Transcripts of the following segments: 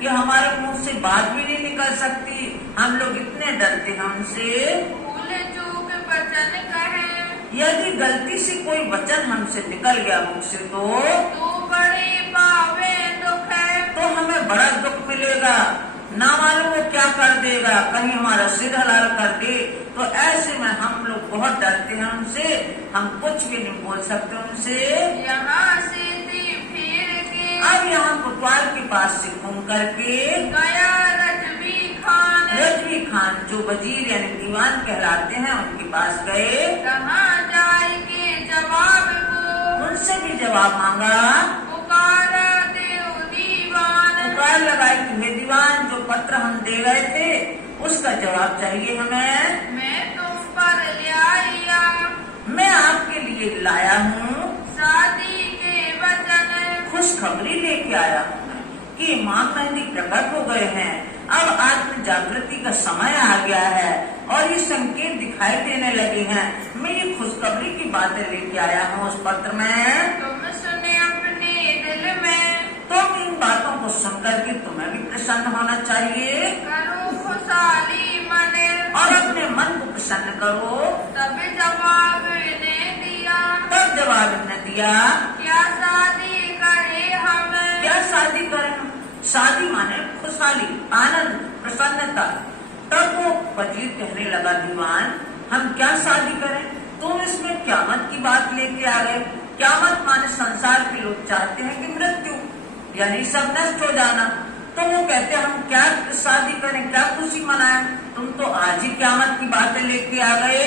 कि हमारे मुंह से बात भी नहीं निकल सकती। हम लोग इतने डरते हैं उनसे। भूल चूक वचन कहे, यदि गलती से कोई वचन हमसे निकल गया मुख से तू बड़ी पावे दुख है। तो हमें बड़ा दुख मिलेगा। ना मालूम वो क्या कर देगा, कहीं हमारा सिर हलाल कर दे। तो ऐसे में हम लोग बहुत डरते हैं उनसे। हम कुछ भी नहीं बोल सकते उनसे। यहाँ से फिर के अब यहाँ कोतवाल के पास से घूम करके गया रजवी खान। रजवी खान जो वजीर यानी दीवान कहलाते हैं उनके पास गए। कहाँ जाए के जवाब को, उनसे भी जवाब मांगा। पुकारा देव दीवान। पुकार लगाए कि हे दीवान, जो पत्र हम दे गए थे उसका जवाब चाहिए हमें। मैं तुम पर ले आया, मैं आपके लिए लाया हूँ शादी के वचन। खुशखबरी लेके आया हूँ मैं कि इमाम मेहदी प्रकट हो गए हैं। अब आत्म जागृति का समय आ गया है और ये संकेत दिखाई देने लगे हैं। मैं ये खुशखबरी की बातें लेके आया हूँ उस पत्र में। तुम सुने अपने दिल में, तुम इन बातों को सुनकर के तुम्हें भी प्रसन्न होना चाहिए करो खुशहाली मने। और अपने मन को प्रसन्न करो। तब जवाब ने दिया, तब जवाब ने दिया, क्या शादी करे हम। क्या शादी करें हम? शादी माने खुशहाली, आनंद, प्रसन्नता। तब वो वजीर कहने लगा, दीवान हम क्या शादी करें? तुम इसमें क़यामत की बात लेके आ गए। क़यामत माने संसार के लोग चाहते हैं कि मृत्यु यानी सब नष्ट हो जाना। तो वो कहते हैं हम क्या शादी करें, क्या खुशी मनाएं? तुम तो आज ही क़यामत की बातें लेके आ गए।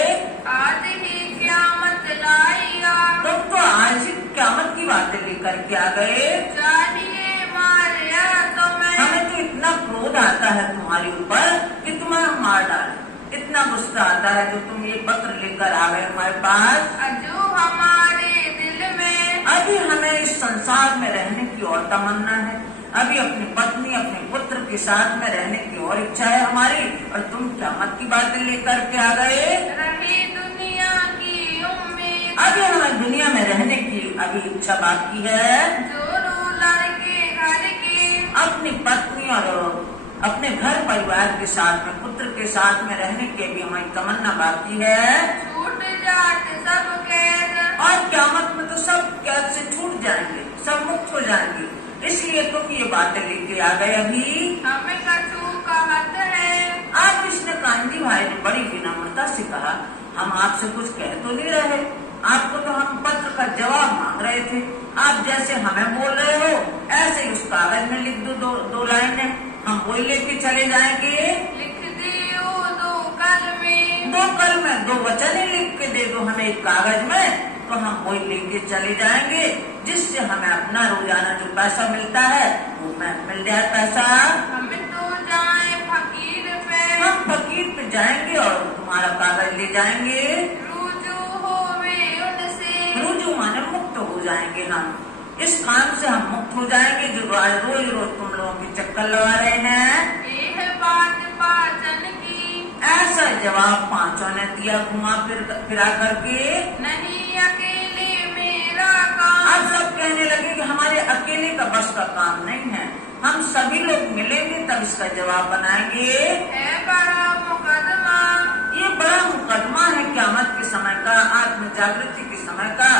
आज ही क़यामत लाइया, तुम तो आज ही क़यामत की बातें लेकर के आ गए। चाहिए मारिया तुम्हें। हमें तो इतना क्रोध आता है तुम्हारे ऊपर कि तुम्हें हम मार डालें। इतना गुस्सा आता है जो तुम ये पत्र लेकर आ गए हमारे पास। अजू हमारे दिल में, अभी हमें इस संसार में रहने की और तमन्ना है। अभी अपनी पत्नी अपने पुत्र के साथ में रहने की और इच्छा है हमारी, और तुम क़यामत की बातें लेकर के आ गए। रही दुनिया की उम्मीद, अभी हमें दुनिया में रहने की अभी इच्छा बाकी है। जो रो लड़के घर के, अपनी पत्नी और अपने घर परिवार के साथ में, पुत्र के साथ में रहने की भी हमारी तमन्ना बाकी है। छूट जात सब कैद, और क़यामत में तो सब कैद से छूट जाएंगे, सब मुक्त हो जाएंगे। इसलिए तुम ये बातें लेके आ गए अभी। हमें कछु कहत है। आज कृष्ण कांजी भाई ने बड़ी विनम्रता से कहा, हम आपसे कुछ कह तो नहीं रहे, आपको तो हम पत्र का जवाब मांग रहे थे। आप जैसे हमें बोल रहे हो ऐसे ही उस कागज में लिख दो दो लाइनें, हम वही लेके चले जाएंगे। लिख दियो दो कल में, दो कल में दो वचन ही लिख के दे दो हमें एक कागज में, तो हम वही लेके चले जाएंगे, जिससे हमें अपना रोजाना जो पैसा मिलता है वो मिल जाए पैसा। हमें तो जाए फकीर पे, हम फकीर पे जाएंगे और तुम्हारा कागज ले जाएंगे। रुजू होवे उनसे, रुजू माने मुक्त हो जाएंगे हम। इस काम से हम मुक्त हो जाएंगे जो रोज रोज तुम लोगों के चक्कर लगा रहे हैं। यह बात पाचन की, ऐसा जवाब पांचों ने दिया घुमा फिरा करके। नहीं अकेले मेरा काम, अब सब कहने लगे कि हमारे अकेले का बस का काम नहीं है, हम सभी लोग मिलेंगे तब इसका जवाब बनाएंगे। है बड़ा मुकदमा, ये बड़ा मुकदमा है क़यामत के समय का, आत्म जागृति के समय का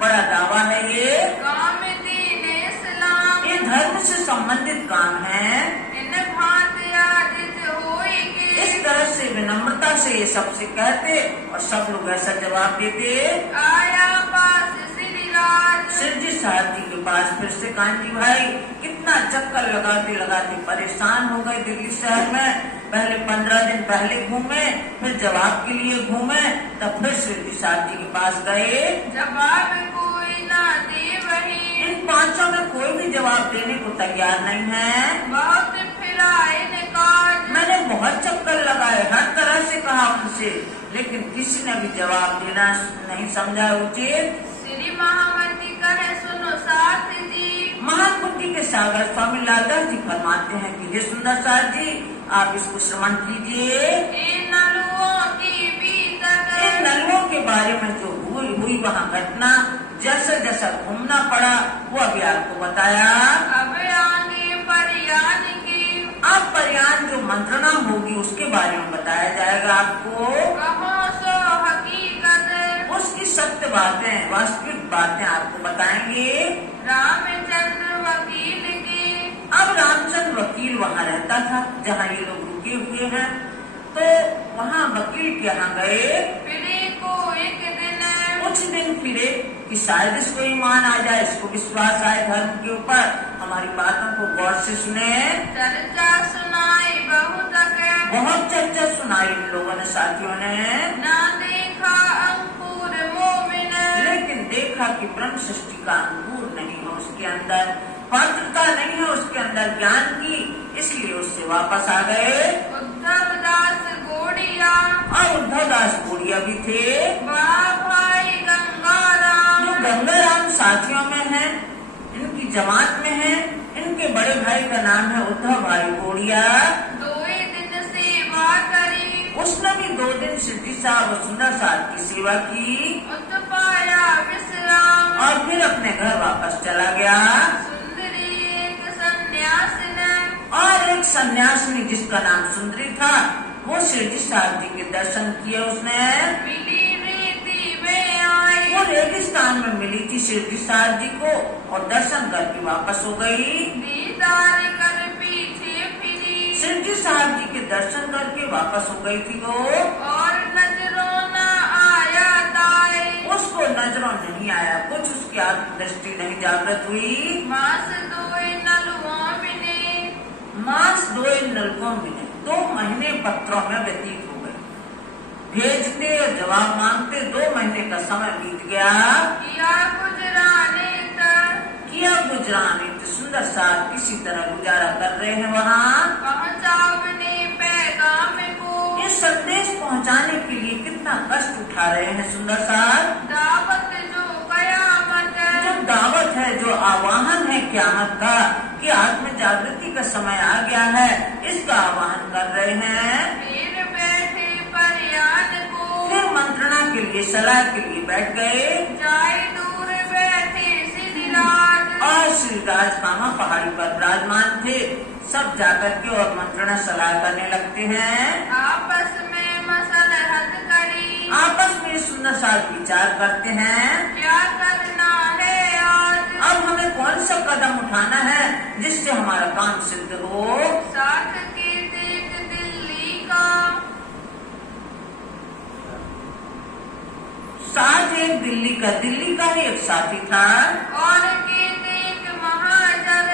बड़ा दावा है ये। काम दीन इस्लाम, ये धर्म से संबंधित काम है। इन भांत आदित होएगी। इस तरह से विनम्रता से ये सबसे कहते और सब लोग ऐसा जवाब देते। आया पास श्रीराज, शिवजी साहब जी के पास फिर से कांजी भाई कितना चक्कर लगाते लगाते परेशान हो गए दिल्ली शहर में। पहले 15 दिन पहले घूमे, फिर जवाब के लिए घूमे, तब फिर शिवजी साहब जी के पास गए। जवाब कोई ना दे वही, इन पांचों में कोई भी जवाब देने को तैयार नहीं है। बहुत फिराए ने काज, मैंने बहुत चक्कर लगाए, हर तरह से कहा उनसे, लेकिन किसी ने भी जवाब देना नहीं समझा उचित। श्री महामती कहे सुनो साथ जी, महान बुद्धि के सागर स्वामी लालदास जी फरमाते हैं कि हे सुंदर साथ जी, आप इसको श्रवण कीजिए। इन नलुओं की बीतत, इन नलुओं के बारे में जो हुई वहाँ घटना, जैसा जैसा घूमना पड़ा वो अभी आपको बताया। अब आगे पर यान की, अब पर्यान जो मंत्रणा होगी उसके बारे में बताया जाएगा आपको। कहो सो हकीकत, उसकी सत्य बातें, वास्तविक बातें आपको बताएंगे। रामचंद्र वकील की। अब रामचंद्र वकील वहाँ रहता था जहाँ ये लोग रुके हुए हैं, तो वहाँ वकील के यहाँ गए। फिरे को एक दिन, कुछ दिन फिरे कि शायद इसको ईमान आ जाए, इसको विश्वास आए धर्म के ऊपर, हमारी बातों को गौर से सुने। चर्चा सुनाई बहुत के, बहुत चर्चा सुनाई इन लोगों ने, साथियों ने। ना देखा अंकुर मोमिन, लेकिन देखा कि ब्रह्म सृष्टि का अंकुर नहीं है उसके अंदर, पात्रता नहीं है उसके अंदर ज्ञान की, इसलिए उससे वापस आ गए। उद्धव दास गोड़िया, और उद्धव दास गोड़िया भी थे, भाई गंगाराम, जो गंगाराम साथियों में है, इनकी जमात में है। इनके बड़े भाई का नाम है उद्धव भाई गोड़िया। 2 दिन सेवा करी, उसने भी 2 दिन सिद्धि साहब और सुंदर साहब की सेवा की उत पाया विश्राम, और फिर अपने घर वापस चला गया। सुंदरी एक सन्यासिन, और एक सन्यासिनी जिसका नाम सुंदरी था, वो शिरडी साहब जी के दर्शन किए उसने। मिली रीति में आई, वो रेगिस्तान में मिली थी शिरडी साहब जी को और दर्शन करके वापस हो गई। दीदार कर पीछे फिरी, शिरडी साहब जी के दर्शन करके वापस हो गई थी वो। और नजरों न आया ताए, उसको नजरों नहीं आया कुछ, उसकी आत्म दृष्टि नहीं जागृत हुई। मास 2 नलुओं मिले, मास 2 नलकों में 2 महीने पत्रों में व्यतीत हो गए। भेजते और जवाब मांगते 2 महीने का समय बीत गया। किया गुजराने तर, किया गुजरानी तो सुंदर साहब किसी तरह गुजारा कर रहे हैं वहाँ। पहुँचावने पैगाम को, ये संदेश पहुँचाने के लिए कितना कष्ट उठा रहे हैं सुंदर साहब। दावत जो कयामत, जो दावत है, जो आवाहन है क्यामत का, कि आत्म जागृति का समय आ गया है, इसका आवाहन कर रहे हैं। फिर बैठे पर्यान को, फिर मंत्रणा के लिए, सलाह के लिए बैठ गए। जाए दूर बैठे श्रीराज, और श्रीराज कामा पहाड़ी पर विराजमान थे। सब जाकर के और मंत्रणा सलाह करने लगते हैं। आपस में मसलहत करी, आपस में सुंदर साथ विचार करते हैं। क्या करना है आज, अब हमें कौन सा कदम उठाना है जिससे हमारा काम सिद्ध हो। साथ के देख दिल्ली का, साथ एक दिल्ली का ही एक साथी था। और के देख महाजर,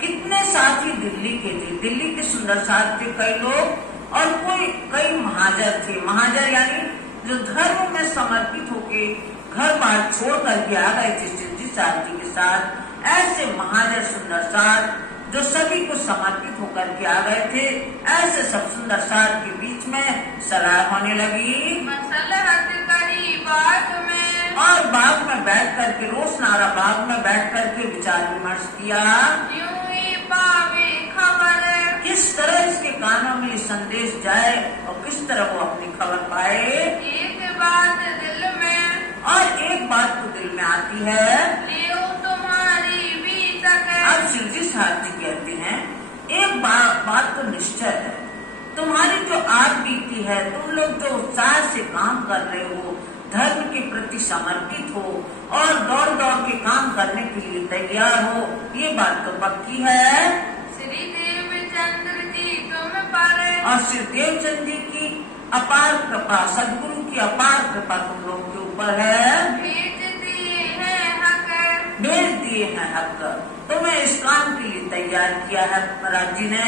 कितने साथी दिल्ली के थे, दिल्ली के सुंदर साथ थे कई लोग, और कई महाजर थे। महाजर यानी जो धर्म में समर्पित होके घर बार छोड़ करके आ गए थे सिद्धि साहब जी के साथ। ऐसे महाजर सुंदर साथ जो सभी को समर्पित होकर के आ गए थे, ऐसे सब सुंदर साथ के बीच में सलाह होने लगी। मसलहत करी बाग में, और बाग में बैठ करके, रोशनारा बाग में बैठ करके विचार विमर्श किया। यूं ही पावे खबर, किस तरह इसके कानों में ये संदेश जाए और किस तरह वो अपनी खबर पाए। एक बात दिल में, और एक बात तो दिल में आती है। लियो तुम्हारी भी सके, अब शिवजी साहब जी कहते हैं, एक बात तो निश्चय है, तुम्हारी जो आग बीती है, तुम लोग जो उत्साह से काम कर रहे हो, धर्म के प्रति समर्पित हो और दौड़ दौड़ के काम करने के लिए तैयार हो, ये बात तो पक्की है। श्री देवचंद्र जी तुम पर, और श्री देवचंद जी की अपार कृपा, सदगुरु की अपार कृपा तुम लोग के ऊपर है। भेज दिए हैं हक, भेज दिए हैं हक, तुम्हें इस काम के लिए तैयार किया है महाराज जी ने।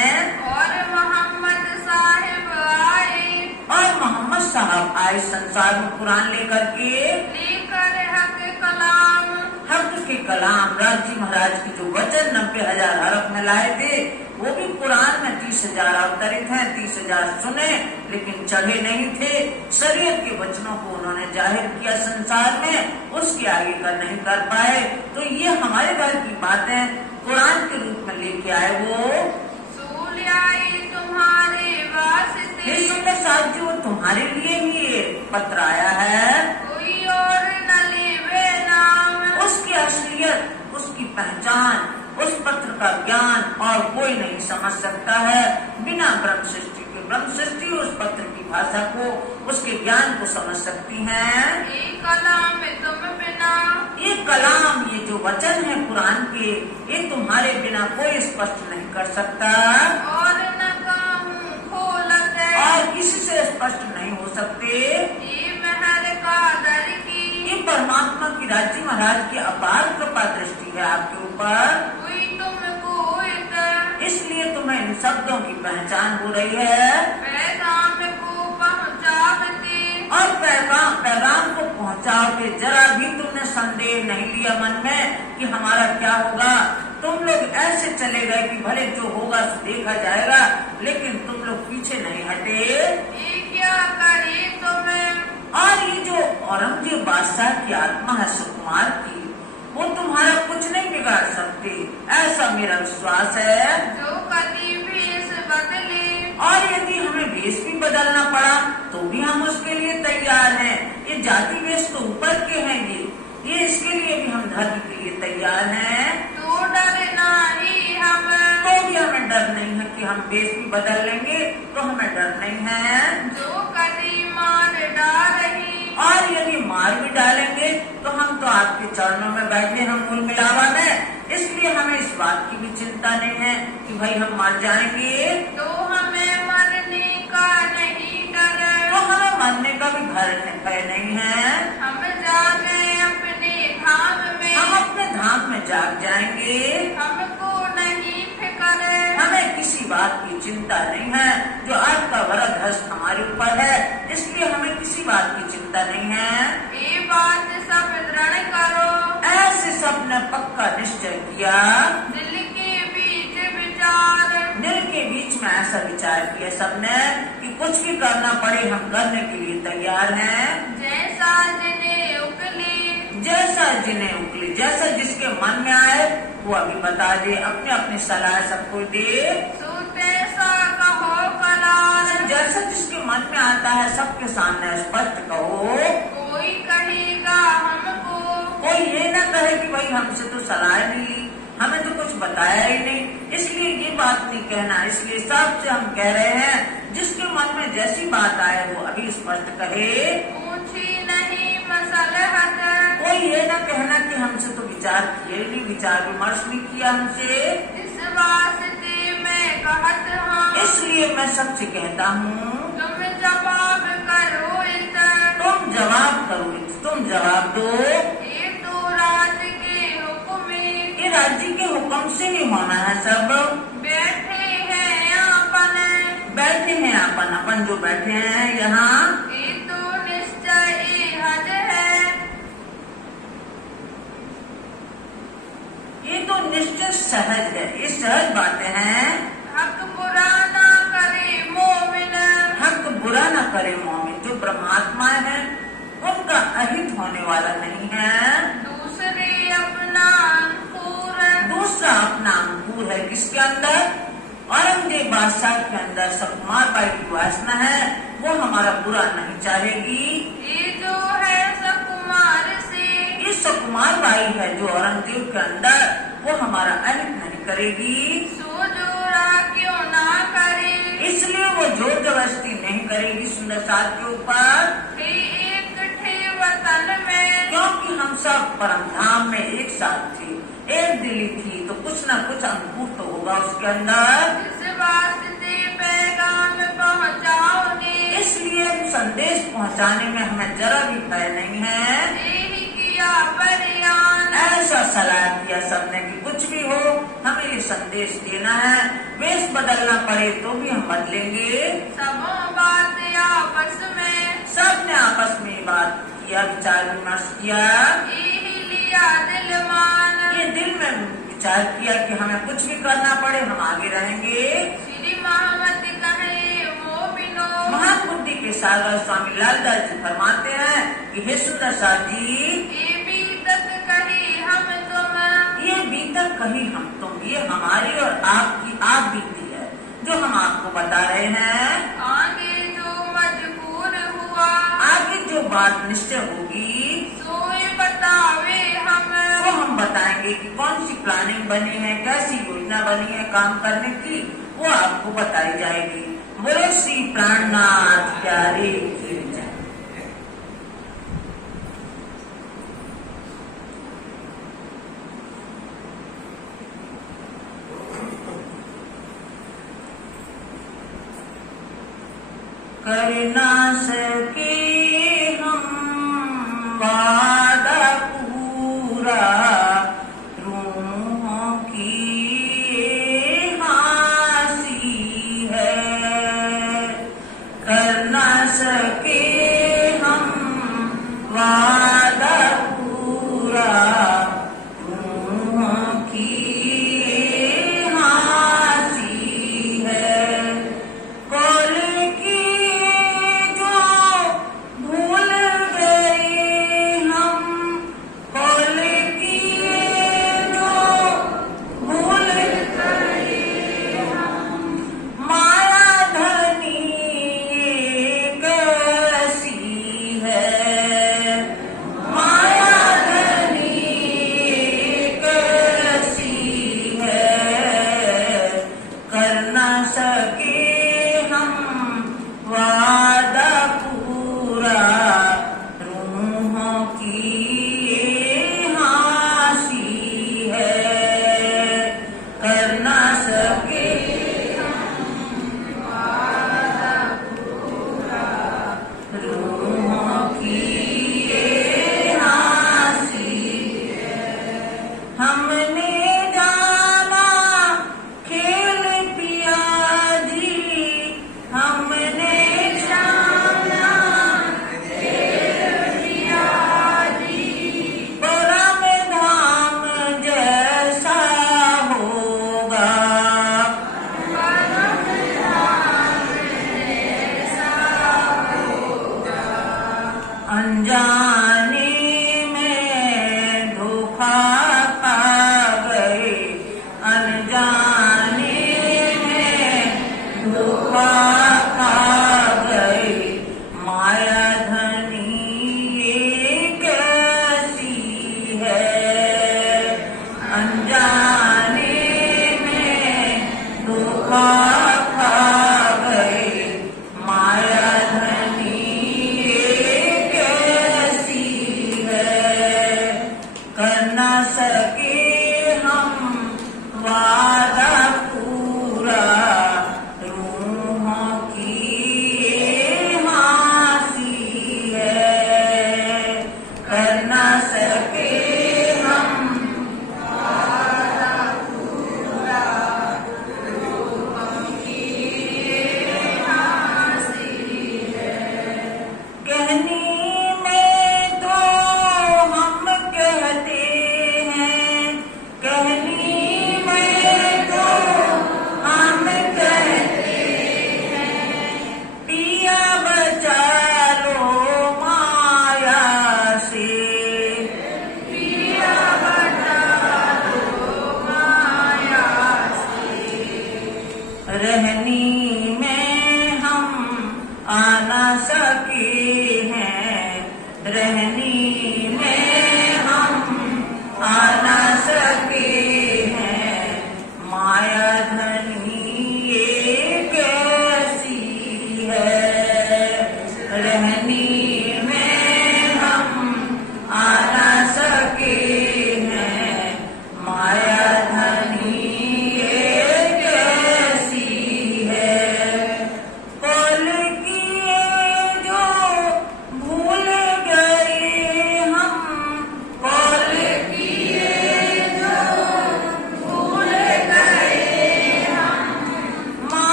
और मोहम्मद साहिब आए, और मोहम्मद साहब आए संसार में कुरान लेकर के, लेकर हक कलाम, हक के कलाम। राज जी महाराज की जो वचन 90,000 हरफ में लाए थे, वो भी कुरान में 30,000 अवतरित हैं, 30,000 सुने, लेकिन चढ़े नहीं थे। शरीयत के वचनों को उन्होंने जाहिर किया संसार में, उसके आगे का नहीं कर पाए। तो ये हमारे घर की बातें कुरान के रूप में लेके आए वो। सूल्याई तुम्हारे वास्ते, हे सुंदर साहब जी, वो तुम्हारे लिए ही ये पत्र आया है। कोई और न लेवे नाम, उसकी असलियत, उसकी पहचान उस पत्र का ज्ञान और कोई नहीं समझ सकता है। बिना ब्रह्म सृष्टि के, ब्रह्म सृष्टि उस पत्र की भाषा को, उसके ज्ञान को समझ सकती है। ये कलाम तुम बिना, ये कलाम, ये जो वचन है कुरान के, ये तुम्हारे बिना कोई स्पष्ट नहीं कर सकता और न कहूँ खोलत, और किसी से स्पष्ट नहीं हो सकते। ये महर का दर की, ये परमात्मा की राज्य महाराज की अपार कृपा दृष्टि है आपके ऊपर, हुई तुमको इत, इसलिए तुम्हें इन शब्दों की पहचान हो रही है। पैगाम को पहुँचावती, और पैगाम को पहुंचाओगे, जरा भी तुमने संदेह नहीं लिया मन में कि हमारा क्या होगा। तुम लोग ऐसे चले गए कि भले जो होगा सो देखा जाएगा, लेकिन तुम लोग पीछे नहीं हटे। ये क्या करे तुम्हें, और ये जो औरंगजेब बादशाह की आत्मा है सुकुमार की, वो तुम्हारा कुछ नहीं बिगाड़ सकते, ऐसा मेरा विश्वास है। जो कभी भी इस बदले, और यदि हमें वेश भी बदलना पड़ा तो भी हम उसके लिए तैयार हैं। ये जाति वेश तो ऊपर के हैं, ये इसके लिए भी हम धर्म के लिए तैयार हैं। तो डरना ही हम, तो भी हमें डर नहीं है कि हम वेश भी बदल लेंगे, तो हमें डर नहीं है। जो कभी मार डाली, और यदि मार भी डालेंगे तो हम तो आपके चरणों में बैठे, हम मूल मिलावा में, इसलिए हमें इस बात की भी चिंता नहीं है कि भाई हम मर जाएंगे। तो हमें मरने का नहीं डर, तो हमें मरने का भी भय नहीं है। हम जागे अपने धाम में, हम अपने धाम में जाग जाएंगे। हमको नहीं फिक्र, हमें किसी बात की चिंता नहीं है। जो आपका वरद हस्त हमारे ऊपर है, इसलिए हमें किसी बात की चिंता नहीं है। ये बात सब दृढ़ करो, ऐसे सबने पक्का निश्चय किया। दिल के बीच विचार, दिल के बीच में ऐसा विचार किया सबने कि कुछ भी करना पड़े हम करने के लिए तैयार हैं। जैसा जिन्हें उगली, जैसा जिन्हें उगली, जैसा जिसके मन में आए वो अभी बता दे, अपने अपनी सलाह सबको दे। सो तैसा कहो कलाल, जैसा जिसके मन में आता है सबके सामने स्पष्ट कहो। कोई कहेगा हमको, कोई ये ना कहे कि भाई हमसे तो सलाह नहीं ली, हमें तो कुछ बताया ही नहीं, इसलिए ये बात नहीं कहना। इसलिए सबसे हम कह रहे हैं, जिसके मन में जैसी बात आए वो अभी स्पष्ट कहे। पूछी नहीं मसलहत, कोई ये ना कहना कि हमसे तो विचार किए नहीं, विचार विमर्श नहीं किया हमसे। इस वास्ते मैं कहत हूँ, इसलिए मैं सबसे कहता हूँ, तुम जवाब करो इतर, तुम जवाब करो, तुम जवाब दो। ये तो राज के हुक्म, ये राज्य के हुक्म से ही होना है। सब बैठे हैं अपन, बैठे हैं अपन, अपन जो बैठे हैं यहाँ, ये तो निश्चय हज है, ये तो निश्चित सहज है, ये सहज बातें हैं। हक बुरा ना करे मोमिन, हक बुरा न करे मोमिन, जो ब्रह्मात्मा है उनका अहित होने वाला नहीं है। दूसरे अपना अंकुर, दूसरा अपना अंकुर है किसके अंदर? औरंगजेब बादशाह के अंदर सुकुमार बाई की वासना है, वो हमारा बुरा नहीं चाहेगी। ये जो है सकुमार से, ये सुकुमार बाई है जो औरंगजेब के अंदर, वो हमारा अहित नहीं करेगी। सो जोड़ा क्यों ना करे, इसलिए वो जोर जबरदस्ती नहीं करेगी सुंदर साथ के ऊपर, हे एक ठे वतन में, क्योंकि हम सब परम धाम में एक साथ थे, एक दिली थी, तो कुछ न कुछ अंकुर तो होगा उसके अंदर। इस वास्ते पैगाम पहुँचाओगे, इसलिए संदेश पहुंचाने में हमें जरा भी भय नहीं है। यही किया बयान, ऐसा सलाह किया सबने कि कुछ भी हो हमें ये संदेश देना है, वेश बदलना पड़े तो भी हम बदलेंगे। सबों बात आपस में, सबने आपस में बात किया, विचार विमर्श किया। यही लिया दिल मान, ये दिल में विचार किया कि हमें कुछ भी करना पड़े हम आगे रहेंगे। श्री मोहम्मद कहे मोमिनो, महान बुद्धि के सागर स्वामी लालदास जी फरमाते हैं कि हे सुंदर साथ जी, ये बीतत कही हम तुम, ये बीतक कही हम तुम, ये हमारी और आपकी आप बीती है जो हम आपको बता रहे हैं। आगे जो मजबूर हुआ, आगे जो बात निश्चय होगी सोए बतावे हम, वो हम बताएंगे आगे की कौन सी प्लानिंग बनी है, कैसी योजना बनी है काम करने की, वो आपको बताई जाएगी। बोलो श्री प्राणनाथ प्यारे की जय। कर ना सके हम वादा पूरा, रूहों की हासी है। कर ना सके हम वादा पूरा, रूहों की हासी है। कॉलेज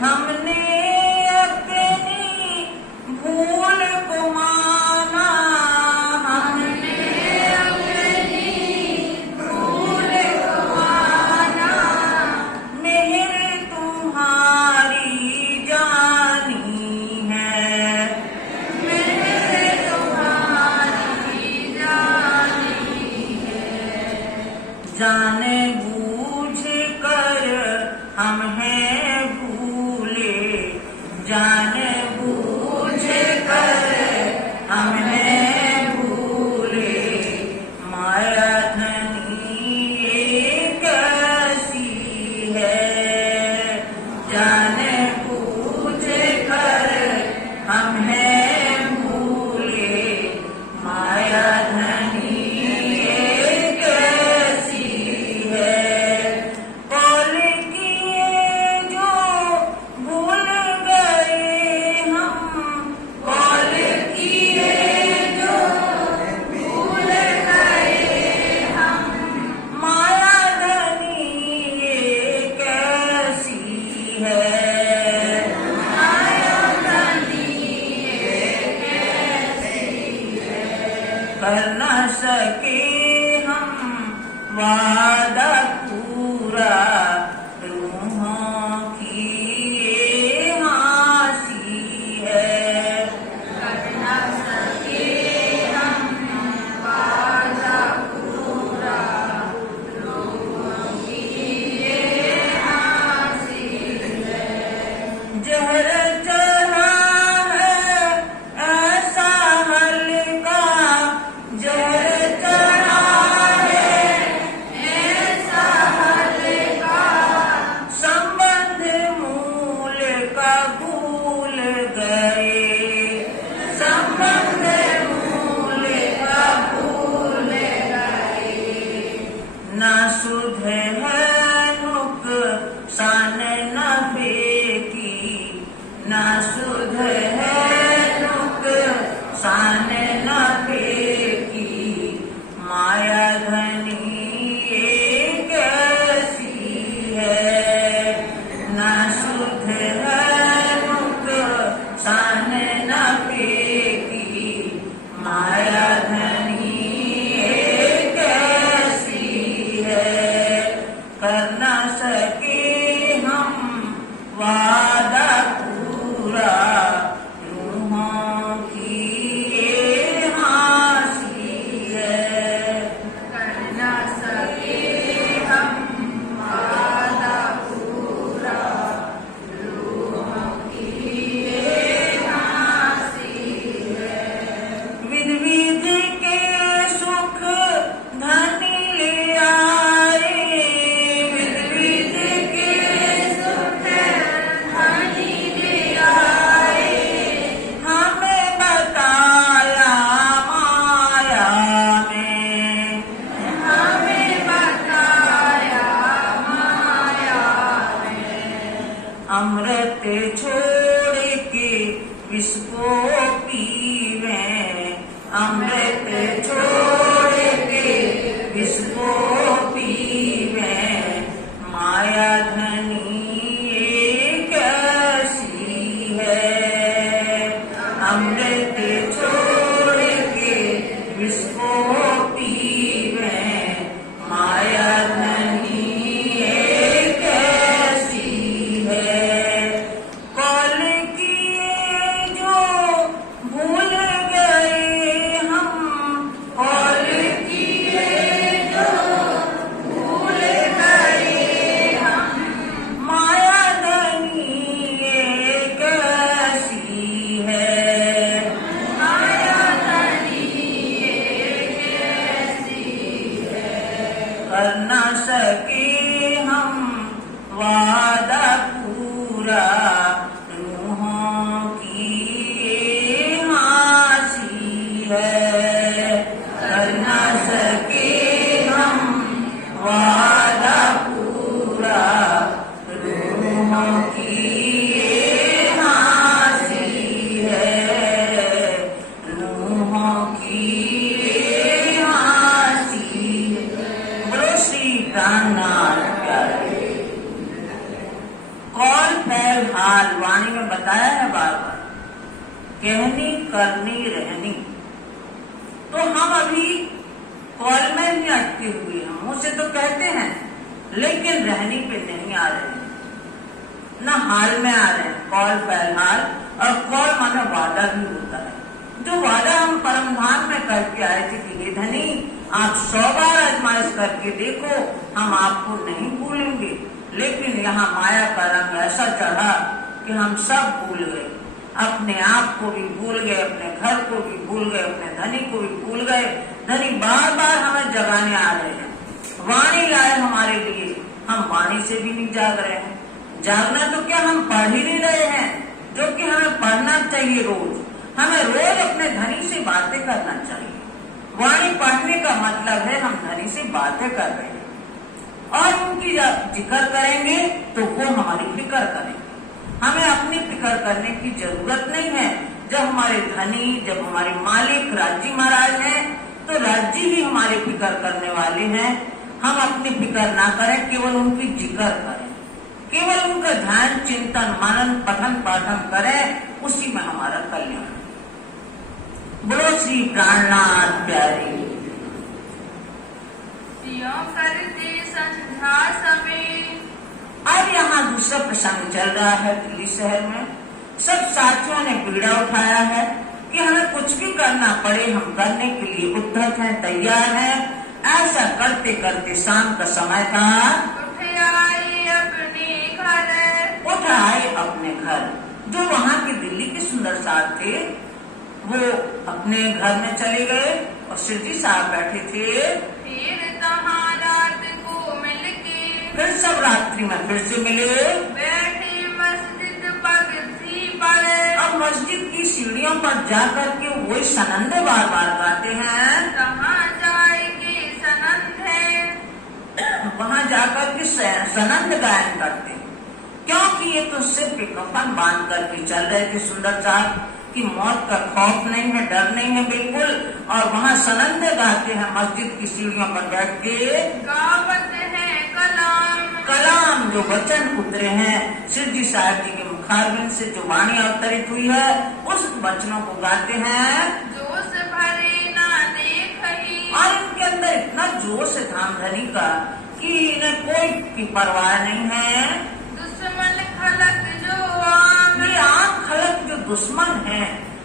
हमने अपनी भूल को कर न सके हम वादा पूरा, रूहों की ये हासी है। कर न सके हम वादा पूरा, रूहों की ये हासी है। जहर चढ़ा है ऐसा हल्का, जहर चढ़ा है ऐसा हल्का, संबंध मूल का भूल गए, संबंध मूल का भूल गए। ना सुध है नुकसान नफे की, ना सुध है नुकसान नफे की, माया धनी ये कैसी है। ना सुध है नुकसान नफे की, माया धनी ये कैसी है। कर न सके हम वादा पूरा, रूहों की ये हासी है। कर न सके हम वादा पूरा, रूहों की ये हासी है। विध विध के सुख धनी ले आए, विध विध के सुख धनी ले आए, हमें बताया माया में, हमें बताया माया में। अमृत छोड़ के विष को पीवे, अमृत छोड़ के विष को पीवे, माया धनी ये कैसी है। अमृत छोड़ के विष को पीवे, माया धनी ये कैसी है। कौल किए जो भूल गए हम, कौल किए जो भूल गए हम, माया धनी ये कैसी है। माया धनी ये कैसी है। कर न सके हम वादा पूरा, रूहों की ये हासी है। कर न सके हम वादा पूरा, रूहों की ये हासी है। रूहों की ये हासी है। बोलो श्री प्राणनाथ प्यारे। कौल फैल हाल वाणी में बताया है बार बार, कहनी करनी रहनी। तो हम अभी कौल में ही अटके हुए हैं, मुंह से तो कहते हैं लेकिन रहनी पे नहीं आ रहे हैं, न हाल में आ रहे हैं। कौल फैल हाल, और कौल माने वादा भी होता है। जो वादा हम परम धाम में करके आए थे कि हे धनी आप 100 बार आजमाइश करके देखो, हम आपको नहीं भूलेंगे। लेकिन यहाँ माया का रंग ऐसा चढ़ा कि हम सब भूल गए, अपने आप को भी भूल गए, अपने घर को भी भूल गए, अपने धनी को भी भूल गए। धनी बार बार हमें जगाने आ रहे हैं, वाणी लाए हमारे लिए, हम वाणी से भी नहीं जाग रहे हैं। जागना तो क्या, हम पढ़ ही नहीं रहे हैं, जो कि हमें पढ़ना चाहिए रोज। हमें रोज अपने धनी से बातें करना चाहिए। वाणी पढ़ने का मतलब है हम धनी से बातें कर रहे हैं, और उनकी जब जिक्र करेंगे तो वो हमारी फिक्र करेंगे। हमें अपनी फिक्र करने की जरूरत नहीं है। जब हमारे धनी, जब हमारे मालिक राज्य महाराज हैं, तो राज्य ही हमारी फिक्र करने वाले हैं। हम अपनी फिक्र ना करें, केवल उनकी जिक्र करें, केवल उनका ध्यान, चिंतन, मनन, पठन पाठन करें, उसी में हमारा कल्याण। बोलो श्री प्राणनाथ प्यारे। यो करते संध्या समय। अब यहाँ दूसरा प्रसंग चल रहा है दिल्ली शहर में। सब साथियों ने बीड़ा उठाया है कि हमें कुछ भी करना पड़े हम करने के लिए उद्धत हैं, तैयार हैं। ऐसा करते करते शाम का समय था। उठ आए अपने घर। जो वहाँ के दिल्ली के सुंदर साथ थे वो अपने घर में चले गए और शिव जी साहब बैठे थे। फिर तहाँ रात को मिलके फिर सब रात्रि में फिर से मिले। बैठे मस्जिद पगथी पर। अब मस्जिद की सीढ़ियों पर जाकर के वही सनंदे बार बार गाते हैं। तहाँ जाएगी सनंद है। वहाँ जाकर के सनंद गायन करते हैं, क्योंकि ये तो सिर पे कफन बांध करके चल रहे थे सुंदर साहब कि मौत का खौफ नहीं है, डर नहीं है बिल्कुल। और वहाँ सनंद गाते हैं मस्जिद की सीढ़ियों पर बैठ के। गावत है कलाम जो वचन उतरे हैं शिव जी साहब जी के मुखारबिंद से, जो वाणी अवतरित हुई है उस वचनों को गाते हैं। जोश भरे ना देखही। और इनके अंदर इतना जोश है धाम धनी का कि इन्हें कोई की परवाह नहीं है। दुश्मन खलक जो आम। ये आम खलक जो दुश्मन है,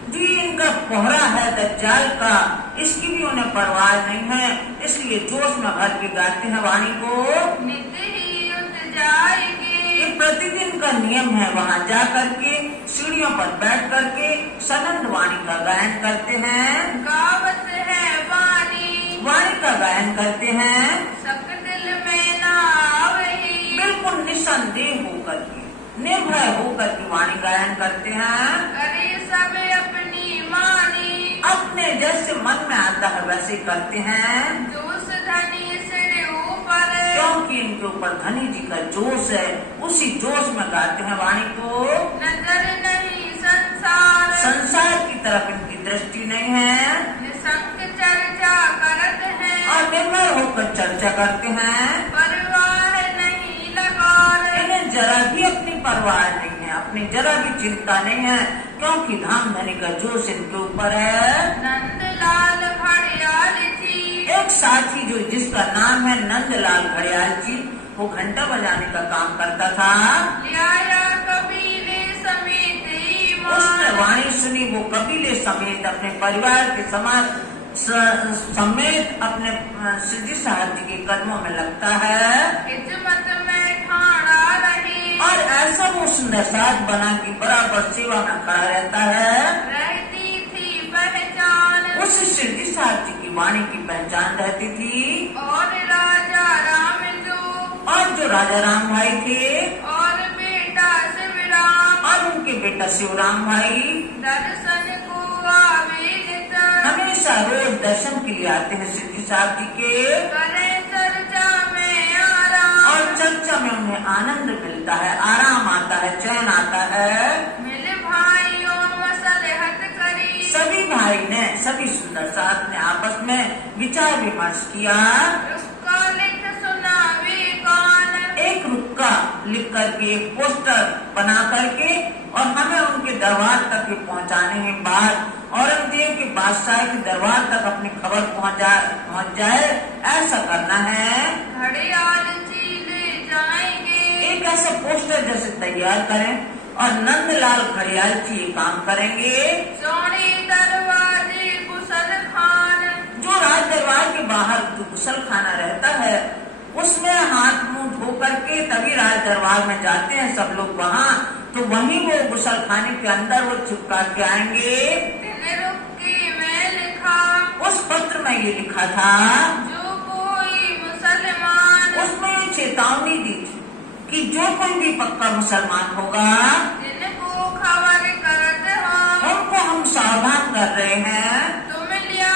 जो इनका कोहरा है दज्जाल का, इसकी भी उन्हें परवाह नहीं है। इसलिए जोश में भर के गाते हैं वाणी को। नित ही उठ जाएगी। ये प्रतिदिन का नियम है, वहाँ जा करके सीढ़ियों पर बैठ करके सनंद वाणी का गायन करते हैं। गावत है वाणी। वाणी का गायन करते हैं। शक दिल में ना आवही। बिल्कुल निसंदेह होकर के, निर्भय होकर के वाणी गायन करते हैं। करे सब अपनी मानी। अपने जैसे मन में आता है वैसे करते हैं। जोश धनी सिर ऊपर। क्योंकि इनके ऊपर धनी जी का जोश है, उसी जोश में गाते हैं वाणी को। नजर नहीं संसार। संसार की तरफ इनकी दृष्टि नहीं है। निसंग चर्चा करत है। और निर्भय होकर चर्चा करते हैं। परवाह नहीं लगार। इन्हें जरा भी अपनी परवाह नहीं है, अपनी जरा भी चिंता नहीं है, क्योंकि धाम धनी का जोश इनके ऊपर है। नंदलाल घड़ियाल जी। एक साथी जो जिसका नाम है नंदलाल घड़ियाल जी, वो घंटा बजाने का काम करता था। लिया कबीले समेत उसने ईमान। वाणी सुनी, वो कबीले समेत अपने परिवार के समेत अपने शिव जी साहब जी के कदमों में लगता है। खिदमत में ठाड़ा रही। और ऐसा वो सुंदर साथ बना कि बराबर सेवा में खड़ा रहता है। रहती थी पहचान। उस शिव जी साहब जी की वाणी की पहचान रहती थी। और राजा राम जो राजा राम भाई थे, और बेटा शिवराम। और उनके बेटा शिवराम भाई दर्शन को आवे नित। हमेशा रोज दर्शन के लिए आते हैं शिव जी साहब जी के। करे चर्चा में आराम। और चर्चा में उन्हें आनंद मिलता है, आराम आता है, चैन आता है। मिल भाइयों मसलहत करी। सभी भाई ने, सभी सुंदर साथ ने आपस में विचार विमर्श किया। उसका लिख सुनावे कान। एक रुक्का लिख करके, एक पोस्टर बना करके और हमें उनके दरबार तक पहुंचाने के बाद औरंगजेब के बादशाह के दरबार तक अपनी खबर पहुंच जाए, ऐसा करना है। घड़ियाल जी ले जाएंगे। एक ऐसा पोस्टर जैसे तैयार करें और नंदलाल घड़ियाल जी ये काम करेंगे। सोनी दरवाजे कुशल खान। जो राज दरबार के बाहर जो गुसल खाना रहता है उसमें हाथ मुंह धो करके तभी राज दरबार में जाते हैं सब लोग वहाँ, तो वहीं वो गुसल खाने के अंदर वो चिपका के आएंगे। रुक्की में लिखा। उस पत्र में ये लिखा था, जो कोई मुसलमान। उसमें ये चेतावनी दी थी कि जो कोई भी पक्का मुसलमान होगा जिनको खबर करते हो। उनको हम सावधान कर रहे हैं। तुम लिया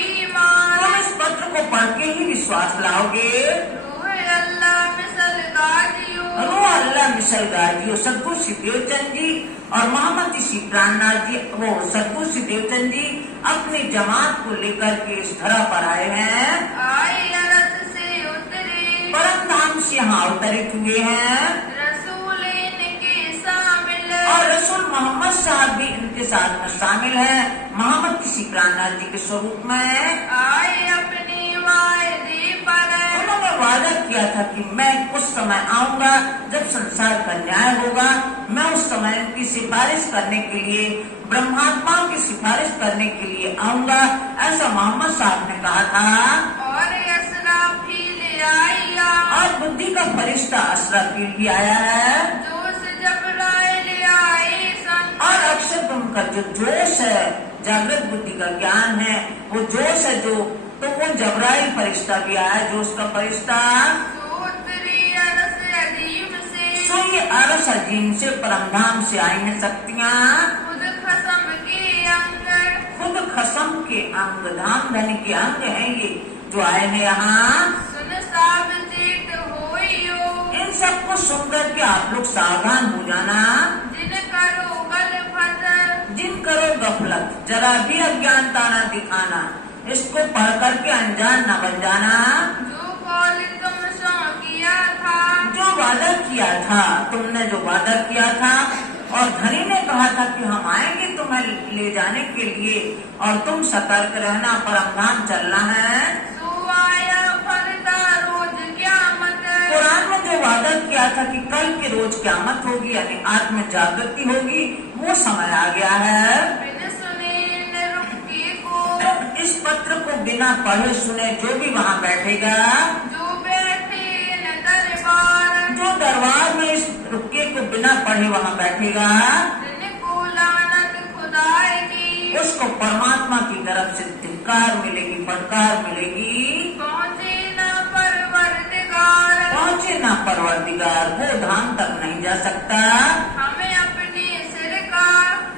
ईमान। तुम इस पत्र को पढ़ के ही विश्वास लाओगे। रूह अल्लाह मिसल गाजियो। रूह अल्लाह मिसल गाजियो। सतगुरु श्री देवचंद जी और मोहम्मद श्री प्राणनाथ जी, वो सतगुरु श्री देवचंद जी अपनी जमात को लेकर के इस धरा पर आए हैं। आए अरस से उतरे। परम धाम से यहाँ अवतरित हुए हैं। रसूल इनके शामिल। और रसूल मोहम्मद साहब भी इनके साथ में शामिल हैं। मोहम्मद किसी प्राणनाथ जी के स्वरूप में आए अपनी वायदे पर। उन्होंने वादा किया था कि मैं उस समय आऊंगा जब संसार का न्याय होगा। मैं उस समय उनकी सिफारिश करने के लिए, ब्रह्मात्माओं की सिफारिश करने के लिए आऊंगा, ऐसा मोहम्मद साहब ने कहा था। और इसराफील आया, और बुद्धि का फरिश्ता असराफील भी आया है। जोश जबराइल आए संग। और अक्षर ब्रह्म का जो जोश है, जागृत बुद्धि का ज्ञान है, वो जोश है जो, तो वो जबराइल फरिश्ता भी आया, जोश का फरिश्ता। सूत्री अरस अजीम से, सो ये अरस अजीम से, परमधाम से आई है शक्तियाँ। खुद खसम के अंग, खुद खसम के अंग, धाम धन के अंग हैं ये जो आए हैं यहाँ। सुन साब चेत होइयो, इन सबको सुनकर के आप लोग सावधान हो जाना। जिन करो गलफत, जिन करो गफलत, जरा भी अज्ञानता न दिखाना, इसको पढ़ करके अनजान न बन जाना। जो कौल तुम सो किया था, जो वादा किया था, तुमने जो वादा किया था, और धनी ने कहा था कि हम आएंगे तुम्हें ले जाने के लिए, और तुम सतर्क रहना, परमधाम चलना है। सो आया फरदा रोज क़यामत, कुरान में जो वादा किया था कि कल के रोज क़यामत होगी, यानी आत्म जागृति होगी, वो समय आ गया है। बिन सुने न रुके को, इस पत्र को बिना पढ़े सुने जो भी वहाँ बैठेगा, जो बैठे न दरबार, जो दरबार में इस रुके को बिना पढ़े वहाँ बैठेगा, दिन को लानत खुदाई की, उसको परमात्मा की तरफ से धिक्कार मिलेगी, फटकार मिलेगी। पहुँचे न परवरदिगार, पहुँचे ना परवरदिगार, वो धाम तक नहीं जा सकता। हमें अपने सिर का,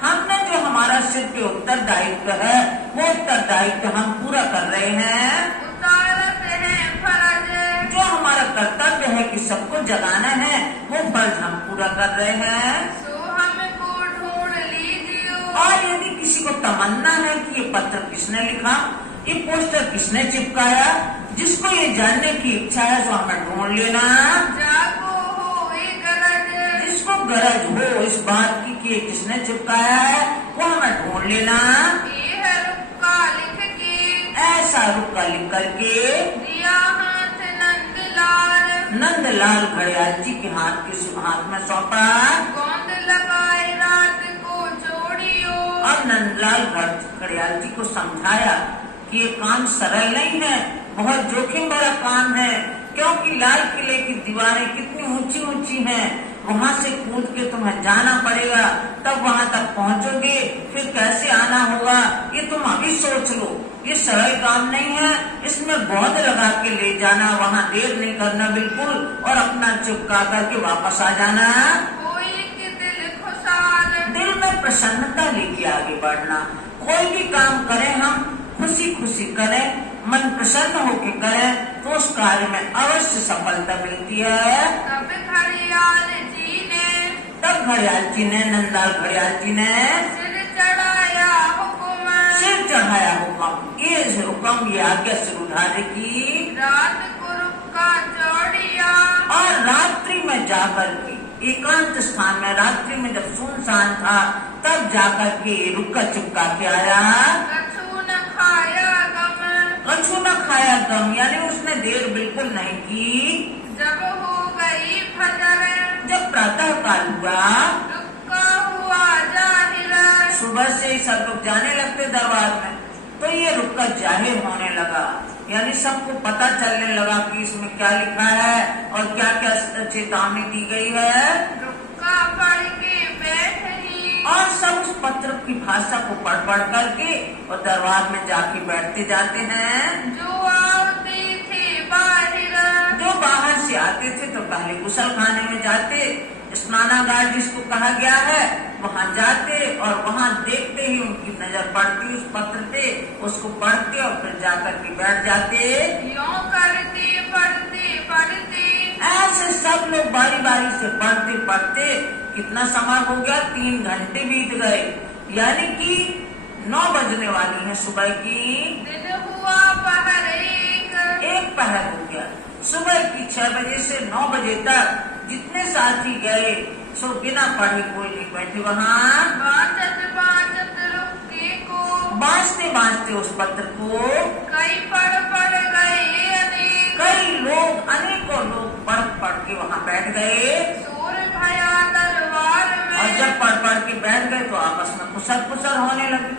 हमने जो हमारा सिर पे उत्तरदायित्व है, वो उत्तरदायित्व हम पूरा कर रहे हैं। उतारत है फर्ज, जो हमारा कर्तव्य है कि सबको जगाना है, वो फर्ज हम पूरा कर रहे हैं। सो हमको ढूंढ लीजिए, और यदि किसी को तमन्ना है कि ये पत्र किसने लिखा, ये पोस्टर किसने चिपकाया, जिसको ये जानने की इच्छा है, तो हमें ढूंढ लेना। जागो हो गरज, जिसको गरज हो इस बात की कि ये किसने चिपकाया है, वो हमें ढूंढ लेना। ये है रुक्का लिख के, ऐसा रुक्का लिख करके दिया हाथ नंदलाल, नंदलाल घड़ियाल जी के हाथ में सौंपा। गोंद लगाए रात को जोड़ियो, और नंदलाल घड़ियाल जी को समझाया कि ये काम सरल नहीं है, बहुत जोखिम भरा काम है, क्योंकि लाल किले की दीवारें कितनी ऊंची ऊंची हैं, वहाँ से कूद के तुम्हें जाना पड़ेगा, तब वहाँ तक पहुँचोगे, फिर कैसे आना होगा, ये तुम अभी सोच लो। ये सरल काम नहीं है, इसमें गोंद लगा के ले जाना, वहाँ देर नहीं करना बिल्कुल, और अपना चिपका करके वापस आ जाना। कोई के दिल खुशाल, दिल में प्रसन्नता लेके आगे बढ़ना। कोई भी काम करें हम खुशी खुशी करें, मन प्रसन्न होके करें, तो उस कार्य में अवश्य सफलता मिलती है। तब घड़ियाल जी ने, तब घड़ियाल जी ने, नंदलाल घड़ियाल जी ने सिर चढ़ाया हुक्म, सिर चढ़ाया हुक्म, ये हुक्म, ये आज्ञा सिर उठाने की। रात को रुक्का जोड़िया, और रात्रि में जाकर के एकांत स्थान में, रात्रि में जब सुनसान था, तब जाकर के रुक्का चिपका के आया। कछु न खाया गम, कछु न खाया गम, यानी उसने देर बिल्कुल नहीं की। जब हो गई फजर, जब प्रातः काल हुआ, रुक्का हुआ जाहिर, सुबह से ही सब लोग जाने लगते दरबार में, तो ये रुक्का जाहिर होने लगा, यानी सबको पता चलने लगा कि इसमें क्या लिखा है और क्या क्या चेतावनी दी गई है। रुक्का पढ़ के बैठ ही, और सब उस पत्र की भाषा को पढ़ करके और दरबार में जाके बैठते जाते हैं। जो आते थे बाहिर, जो बाहर से आते थे तो पहले गुसल खाने में जाते, स्नानागार जिसको कहा गया है, वहाँ जाते, और वहाँ देखते ही उनकी नजर पड़ती उस पत्र पे, उसको पढ़ते और फिर जाकर के बैठ जाते। यूं करते पढ़ते पढ़ते, ऐसे सब लोग बारी बारी से पढ़ते पढ़ते कितना समय हो गया, 3 घंटे बीत गए, यानी कि 9 बजने वाली है सुबह की। दिन हुआ पहर एक पहर हो गया। सुबह की 6 बजे से 9 बजे तक जितने साथी गए, सो बिना पढ़े कोई नहीं बैठे वहाँ बाँचत बाँचत रुक्के को, बाँचते बाँचते उस पत्र को कई पढ़ पढ़ गए अनेक, कई लोग अनेकों लोग पढ़ के वहाँ बैठ गए। सूर भया दरबार और में, जब पढ़ के बैठ गए तो आपस में खुसर होने लगे,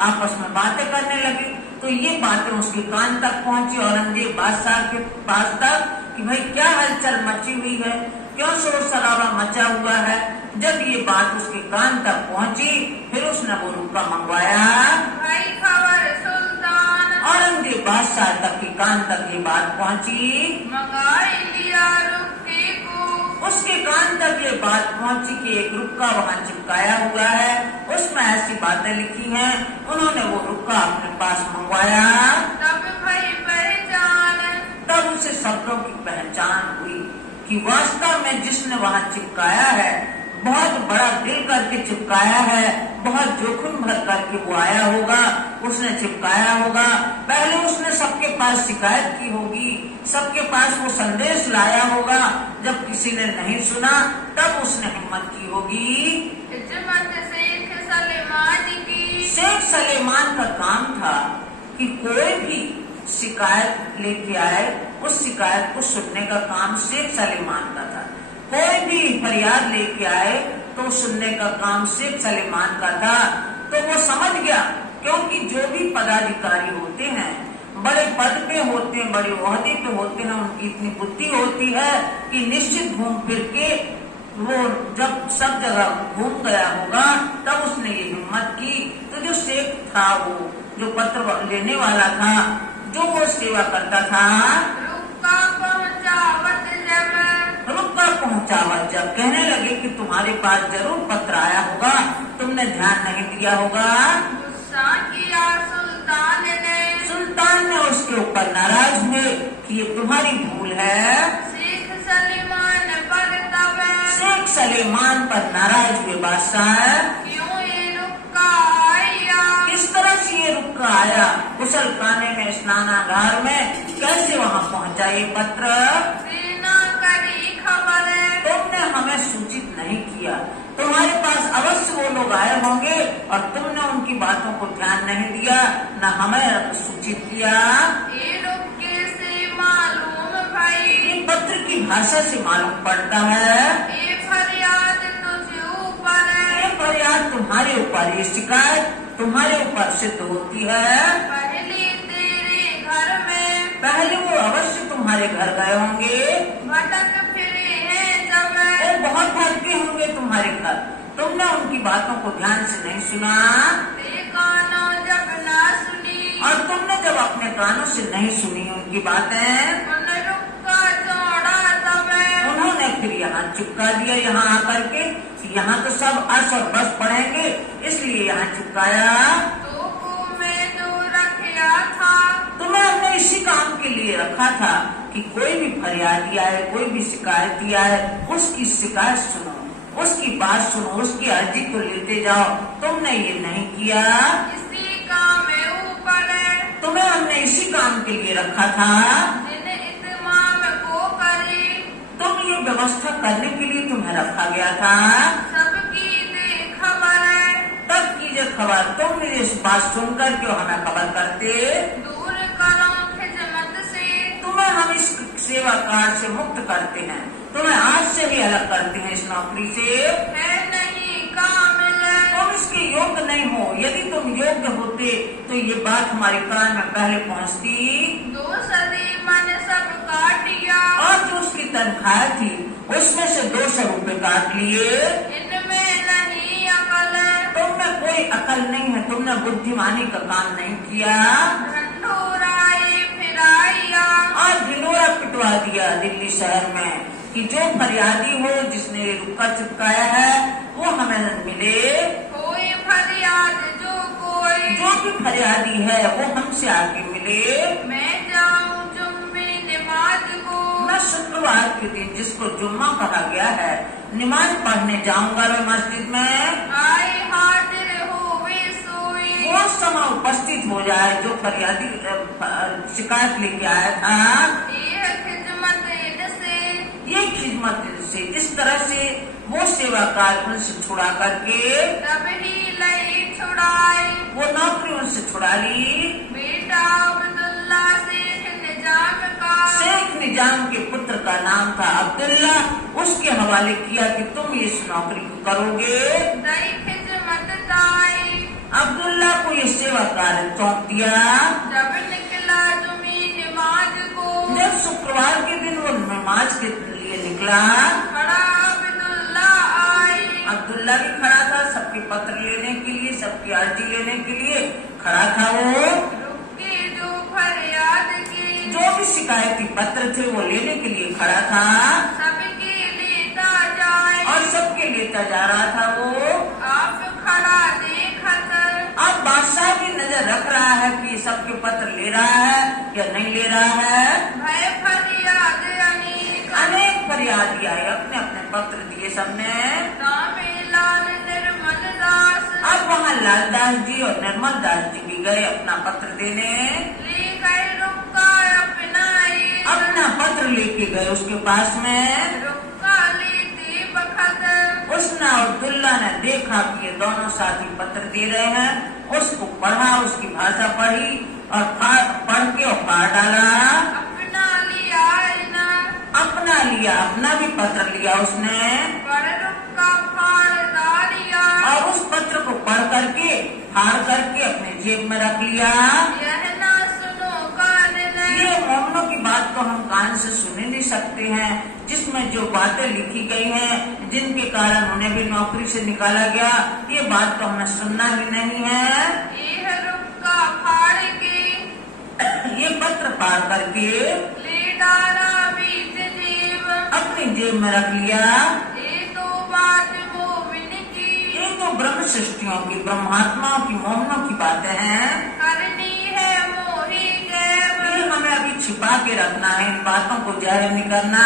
आपस में बातें करने लगे। तो ये बातें उसके कान तक पहुंची, औरंगजेब बादशाह के पास तक, कि भाई क्या हलचल मची हुई है, क्यों शोर शराबा मचा हुआ है। जब ये बात उसके कान तक पहुंची, फिर उसने वो रुक्का मंगवाया। भाई खबर सुल्तान, औरंगजेब बादशाह तक के कान तक ये बात पहुंची, मंगाई लिया रुक्के को, उसके कान तक ये बात पहुंची कि एक रुक्का वहाँ चिपकाया हुआ है, उसमें ऐसी बातें लिखी हैं। उन्होंने वो रुक्का अपने पास मंगवाया। तब भाई पहचान, तब उसे शब्दों की पहचान हुई कि वास्तव में जिसने वहाँ चिपकाया है, बहुत बड़ा दिल करके चिपकाया है, बहुत जोखिम भर करके वो आया होगा, उसने चिपकाया होगा। पहले उसने सबके पास शिकायत की होगी, सबके पास वो संदेश लाया होगा। जब किसी ने नहीं सुना तब उसने हिम्मत की होगी। इज्जत शेख सलेमान की, शेख सलेमान का काम था कि कोई भी शिकायत लेके आए, उस शिकायत को सुनने का काम शेख सलेमान का था। कोई भी फरियाद लेके आए तो सुनने का काम शेख सलेमान का था। तो वो समझ गया, क्योंकि जो भी पदाधिकारी होते हैं, बड़े पद पे होते हैं, बड़े ओहदे पे होते हैं, उनकी इतनी बुद्धि होती है कि निश्चित घूम फिर के वो जब सब जगह घूम गया होगा तब उसने ये हिम्मत की। तो जो शेख था, वो जो पत्र लेने वाला था, जो वो सेवा करता था, रुक्का पहुंचावत जब कहने लगे कि तुम्हारे पास जरूर पत्र आया होगा, तुमने ध्यान नहीं दिया होगा। गुस्सा किया सुल्तान ने उसके ऊपर नाराज हुए कि ये तुम्हारी भूल है। शेख सलेमान पर तब, शेख सलेमान पर नाराज हुए बादशाह, क्यों ये रुक्का आया, किस तरह से ये रुक्का आया, कुशल खाने में, स्नानागार में, कैसे वहाँ पहुँचा ये पत्र, सेना करी खबर, तुमने हमें सूचित नहीं किया। तुम्हारे पास अवश्य वो लोग आए होंगे और तुमने उनकी बातों को ध्यान नहीं दिया, न हमें सूचित किया। ये रुक्के से मालूम भाई, ये पत्र की भाषा से मालूम पड़ता है, ये फरियाद तुझे ऊपर, ये फरियाद तुम्हारे ऊपर, ये शिकायत तुम्हारे ऊपर सिद्ध होती है। पहले तेरे घर में, पहले वो अवश्य तुम्हारे घर गए होंगे, भटक फिरे हैं जब, वो बहुत भटके होंगे तुम्हारे घर, तुमने उनकी बातों को ध्यान से नहीं सुना। कानों जब ना सुनी, और तुमने जब अपने कानों से नहीं सुनी उनकी बातें, उन रुक्का चौड़ा तब, उन्होंने फिर यहाँ चिपका दिया। यहाँ आकर के यहाँ तो सब अस और बस पढ़ेंगे, इसलिए यहाँ चिपकाया। तो को मैं जो रखा था, तुम्हें हमने इसी काम के लिए रखा था कि कोई भी फरियादी आए, कोई भी शिकायती आए, उसकी शिकायत सुनो, उसकी बात सुनो, उसकी अर्जी को लेते जाओ। तुमने ये नहीं किया। इसी काम में ऊपर, तुम्हें हमने इसी काम के लिए रखा था। जिन इत्माम को करे, तुम ये व्यवस्था करने के लिए तुम्हें रखा गया था। सबकी दे खबर, तब कीजिए खबर, तुम इस बात सुनकर क्यों हमें खबर करते। दूर करो खिदमत से, तुम्हें हम इस सेवा कार्य से मुक्त करते हैं, तुम्हें आज से ही अलग करते हैं इस नौकरी से। है नहीं कामिल, तुम इसके योग्य नहीं हो। यदि तुम योग्य होते तो ये बात हमारे कान में पहले पहुंचती। 2 सदी मन सब काटिया, और जो उसकी तनख्वाह थी उसमें से 200 रुपए काट लिए। इनमें नहीं अकल, तुम में कोई अकल नहीं है, तुमने बुद्धिमानी का काम नहीं किया। ढंढोराए फिराइया, और ढिंडोरा पिटवा दिया दिल्ली शहर में कि जो फरियादी हो, जिसने रुक्का चिपकाया है, वो हमें मिले। कोई फरियाद जो भी फरियादी है वो हमसे आके मिले। मैं जाऊं जुम्मे नमाज को, मैं शुक्रवार के दिन, जिसको जुम्मा कहा गया है, नमाज पढ़ने जाऊंगा मैं मस्जिद में। आए हाजिर होवे सोई, वो समय उपस्थित हो जाए जो फरियादी शिकायत लेके आया था। ये खिदमत इनसे, ये खिदमत से, इस तरह से वो सेवाकार उनसे छुड़ा करके तब ही लई छुड़ाए। वो नौकरी उनसे छुड़ा ली। बेटा अब्दुल्ला शेख निजाम का, शेख निजाम के पुत्र का नाम था अब्दुल्ला। उसके हवाले किया कि तुम इस नौकरी को करोगे। दई खिदमत दाई, अब्दुल्ला को ये सेवा कार्य सौंप दिया। जब निकला जुमी नमाज को, जब शुक्रवार के दिन वो नमाज के लिए निकला, खड़ा अब्दुल्ला आई। अब्दुल्ला भी खड़ा था, सबके पत्र लेने के लिए, सबकी अर्जी लेने के लिए खड़ा था। वो रुकी जो फरियाद की, जो भी शिकायती पत्र थे वो लेने के लिए खड़ा था सबकी लेता जाए। और सबके लेता जा रहा था। वो आप खड़ा देखत, अब बादशाह भी नजर रख रहा है कि सबके पत्र ले रहा है या नहीं ले रहा है। भय फरियाद अनेक, अनेक फरियादी आए, अपने अपने पत्र दिए सबने। नामे लाल निर्मल दास, अब वहाँ लालदास जी और निर्मल दास जी भी गए अपना पत्र देने। ले गए रुक्का अपनाई, अपना पत्र लेके गए उसके पास में। रुक्का लेते बखत, उसने अब्दुल्ला ने देखा कि ये दोनों साथी पत्र दे रहे हैं। उसको पढ़ा, उसकी भाषा पढ़ी और पढ़ के और फाड़ डाला। अपना लिया ना, अपना लिया, अपना भी पत्र लिया उसने पर रुक्का फाड़ डालिया। और उस पत्र को पढ़ करके फाड़ करके अपने जेब में रख लिया। यह ना सुनो कान ने, ये मोमनों की बात तो हम कान से सुन ही नहीं सकते हैं, जिसमें जो बातें लिखी गई हैं, जिनके कारण उन्हें भी नौकरी से निकाला गया, ये बात तो हमें सुनना भी नहीं है। यह रुक्का फाड़ के, ये पत्र फाड़ करके ले डाला बीच जीव। अपनी जेब में रख लिया। ये तो बात मोमिन की, ये तो ब्रह्म सृष्टियों की, ब्रह्मात्माओं की, मोमनों की बातें हैं। करनी है मोही गैब, ये हमें अभी छिपा के रखना है, इन बातों को जाहिर नहीं करना।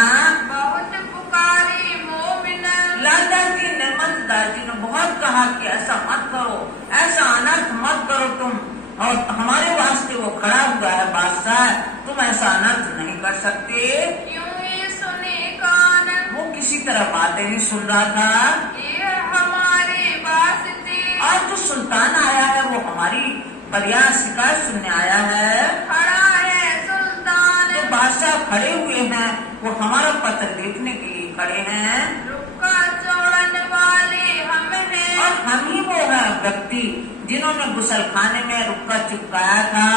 बहुत पुकारी मोमिन, लालदास जी, निर्मल दास जी ने बहुत कहा कि ऐसा मत करो, ऐसा अनर्थ मत करो तुम, और हमारे वास्ते वो खड़ा हुआ है बादशाह, तुम ऐसा अनर्थ नहीं कर सकते। क्यों ये सुने कान, वो किसी तरह बातें नहीं सुन रहा था। ये हमारे वास्ते, और जो सुल्तान आया है वो हमारी फरियाद शिकायत सुनने आया है। खड़ा है सुल्तान, जो बादशाह खड़े हुए हैं वो हमारा पत्र देखने के लिए खड़े हैं। रुक्का चौड़न वाले हम हैं, और हम ही वो है व्यक्ति जिन्होंने गुसल खाने में रुक्का चिपकाया था।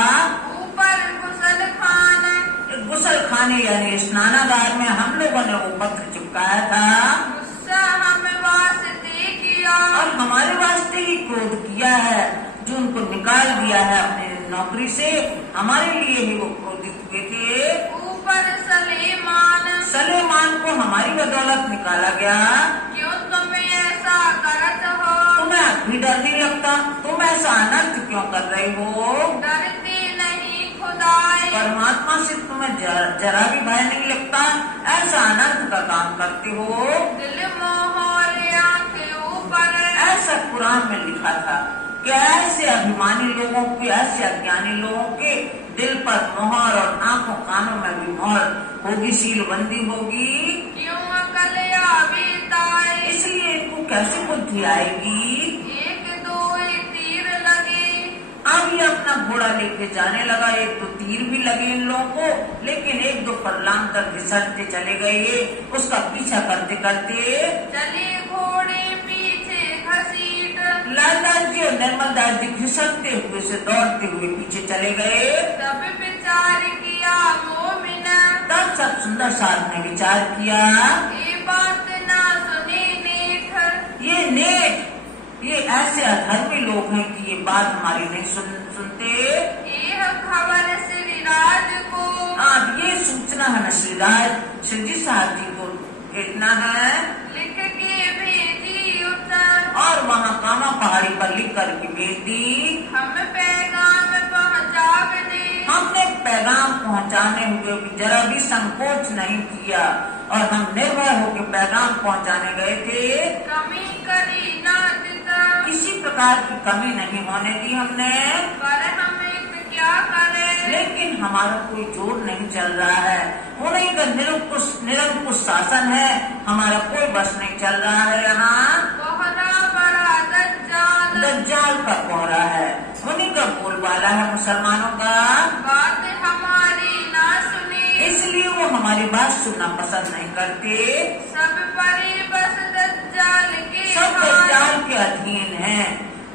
ऊपर गुसल खाना, गुसल खाने यानी स्नानागार में हम लोगों ने वो पत्र चिपकाया था। गुस्सा हम वास्ते किया, और हमारे वास्ते ही क्रोध किया है, जो उनको निकाल दिया है अपने नौकरी से, हमारे लिए ही वो क्रोधित हुए थे। ऊपर सलेमान, सलेमान को हमारी बदौलत निकाला गया। क्यों तुम ऐसा करत हो, तुम्हें भी डर नहीं लगता? तुम ऐसा अनर्थ क्यों कर रहे हो? डरते नहीं खुदाए, परमात्मा से तुम्हें जरा भी भय नहीं लगता? ऐसा अनर्थ का काम करते हो। दिल मोहर आंखें ऊपर, ऐसा कुरान में लिखा था कि ऐसे अभिमानी लोगों के, ऐसे अज्ञानी लोगों के दिल पर मोहर और आंखों कानों में भी मोहर होगी, सीलबंदी होगी। क्यों अकल आवेताए, इसलिए इनको कैसे बुद्धि आएगी? एक दो तीर लगे, अब ये अपना घोड़ा लेके जाने लगा। एक दो तीर भी लगे इन लोगों को, लेकिन एक दो फरलांग तक घिसटते चले गए। ये उसका पीछा करते करते चले घोड़े पीछे घसीट, लालदास जी और निर्मल दास जी घिसटते हुए से दौड़ते हुए पीछे चले गए। तब विचार किया मोमिन, तब सब सुंदर साथ ने विचार किया, ये बात ना सुने नेठ, ये ऐसे अधर्मी लोग हैं कि ये बात हमारी नहीं सुनते। यह खबर श्रीराज को, अब ये सूचना हमें श्री जी साहब जी को भेजना है। लिख के भेजी उतर, और वहाँ कामा पहाड़ी पर लिख करके भेज दी। हम पैगाम पहुँचा दे, हमने पैगाम पहुँचाने हुए भी जरा भी संकोच नहीं किया और हम निर्भय होकर पैगाम पहुँचाने गए थे। कमी करी ना दिता, किसी प्रकार की कमी नहीं होने दी हमने। पर हम क्या करें, लेकिन हमारा कोई जोर नहीं चल रहा है। उन्हीं का निरंकुश शासन है, हमारा कोई बस नहीं चल रहा है। यहाँ कोहरा बड़ा दज्जाल, दज्जाल का कोहरा है, उन्हीं का बोलबाला है मुसलमानों का। बात हमारी ना सुनी, इसलिए वो हमारी बात सुनना पसंद नहीं करते। सब परी बस दज्जाल के सब हाथ, दज्जाल के अधीन है,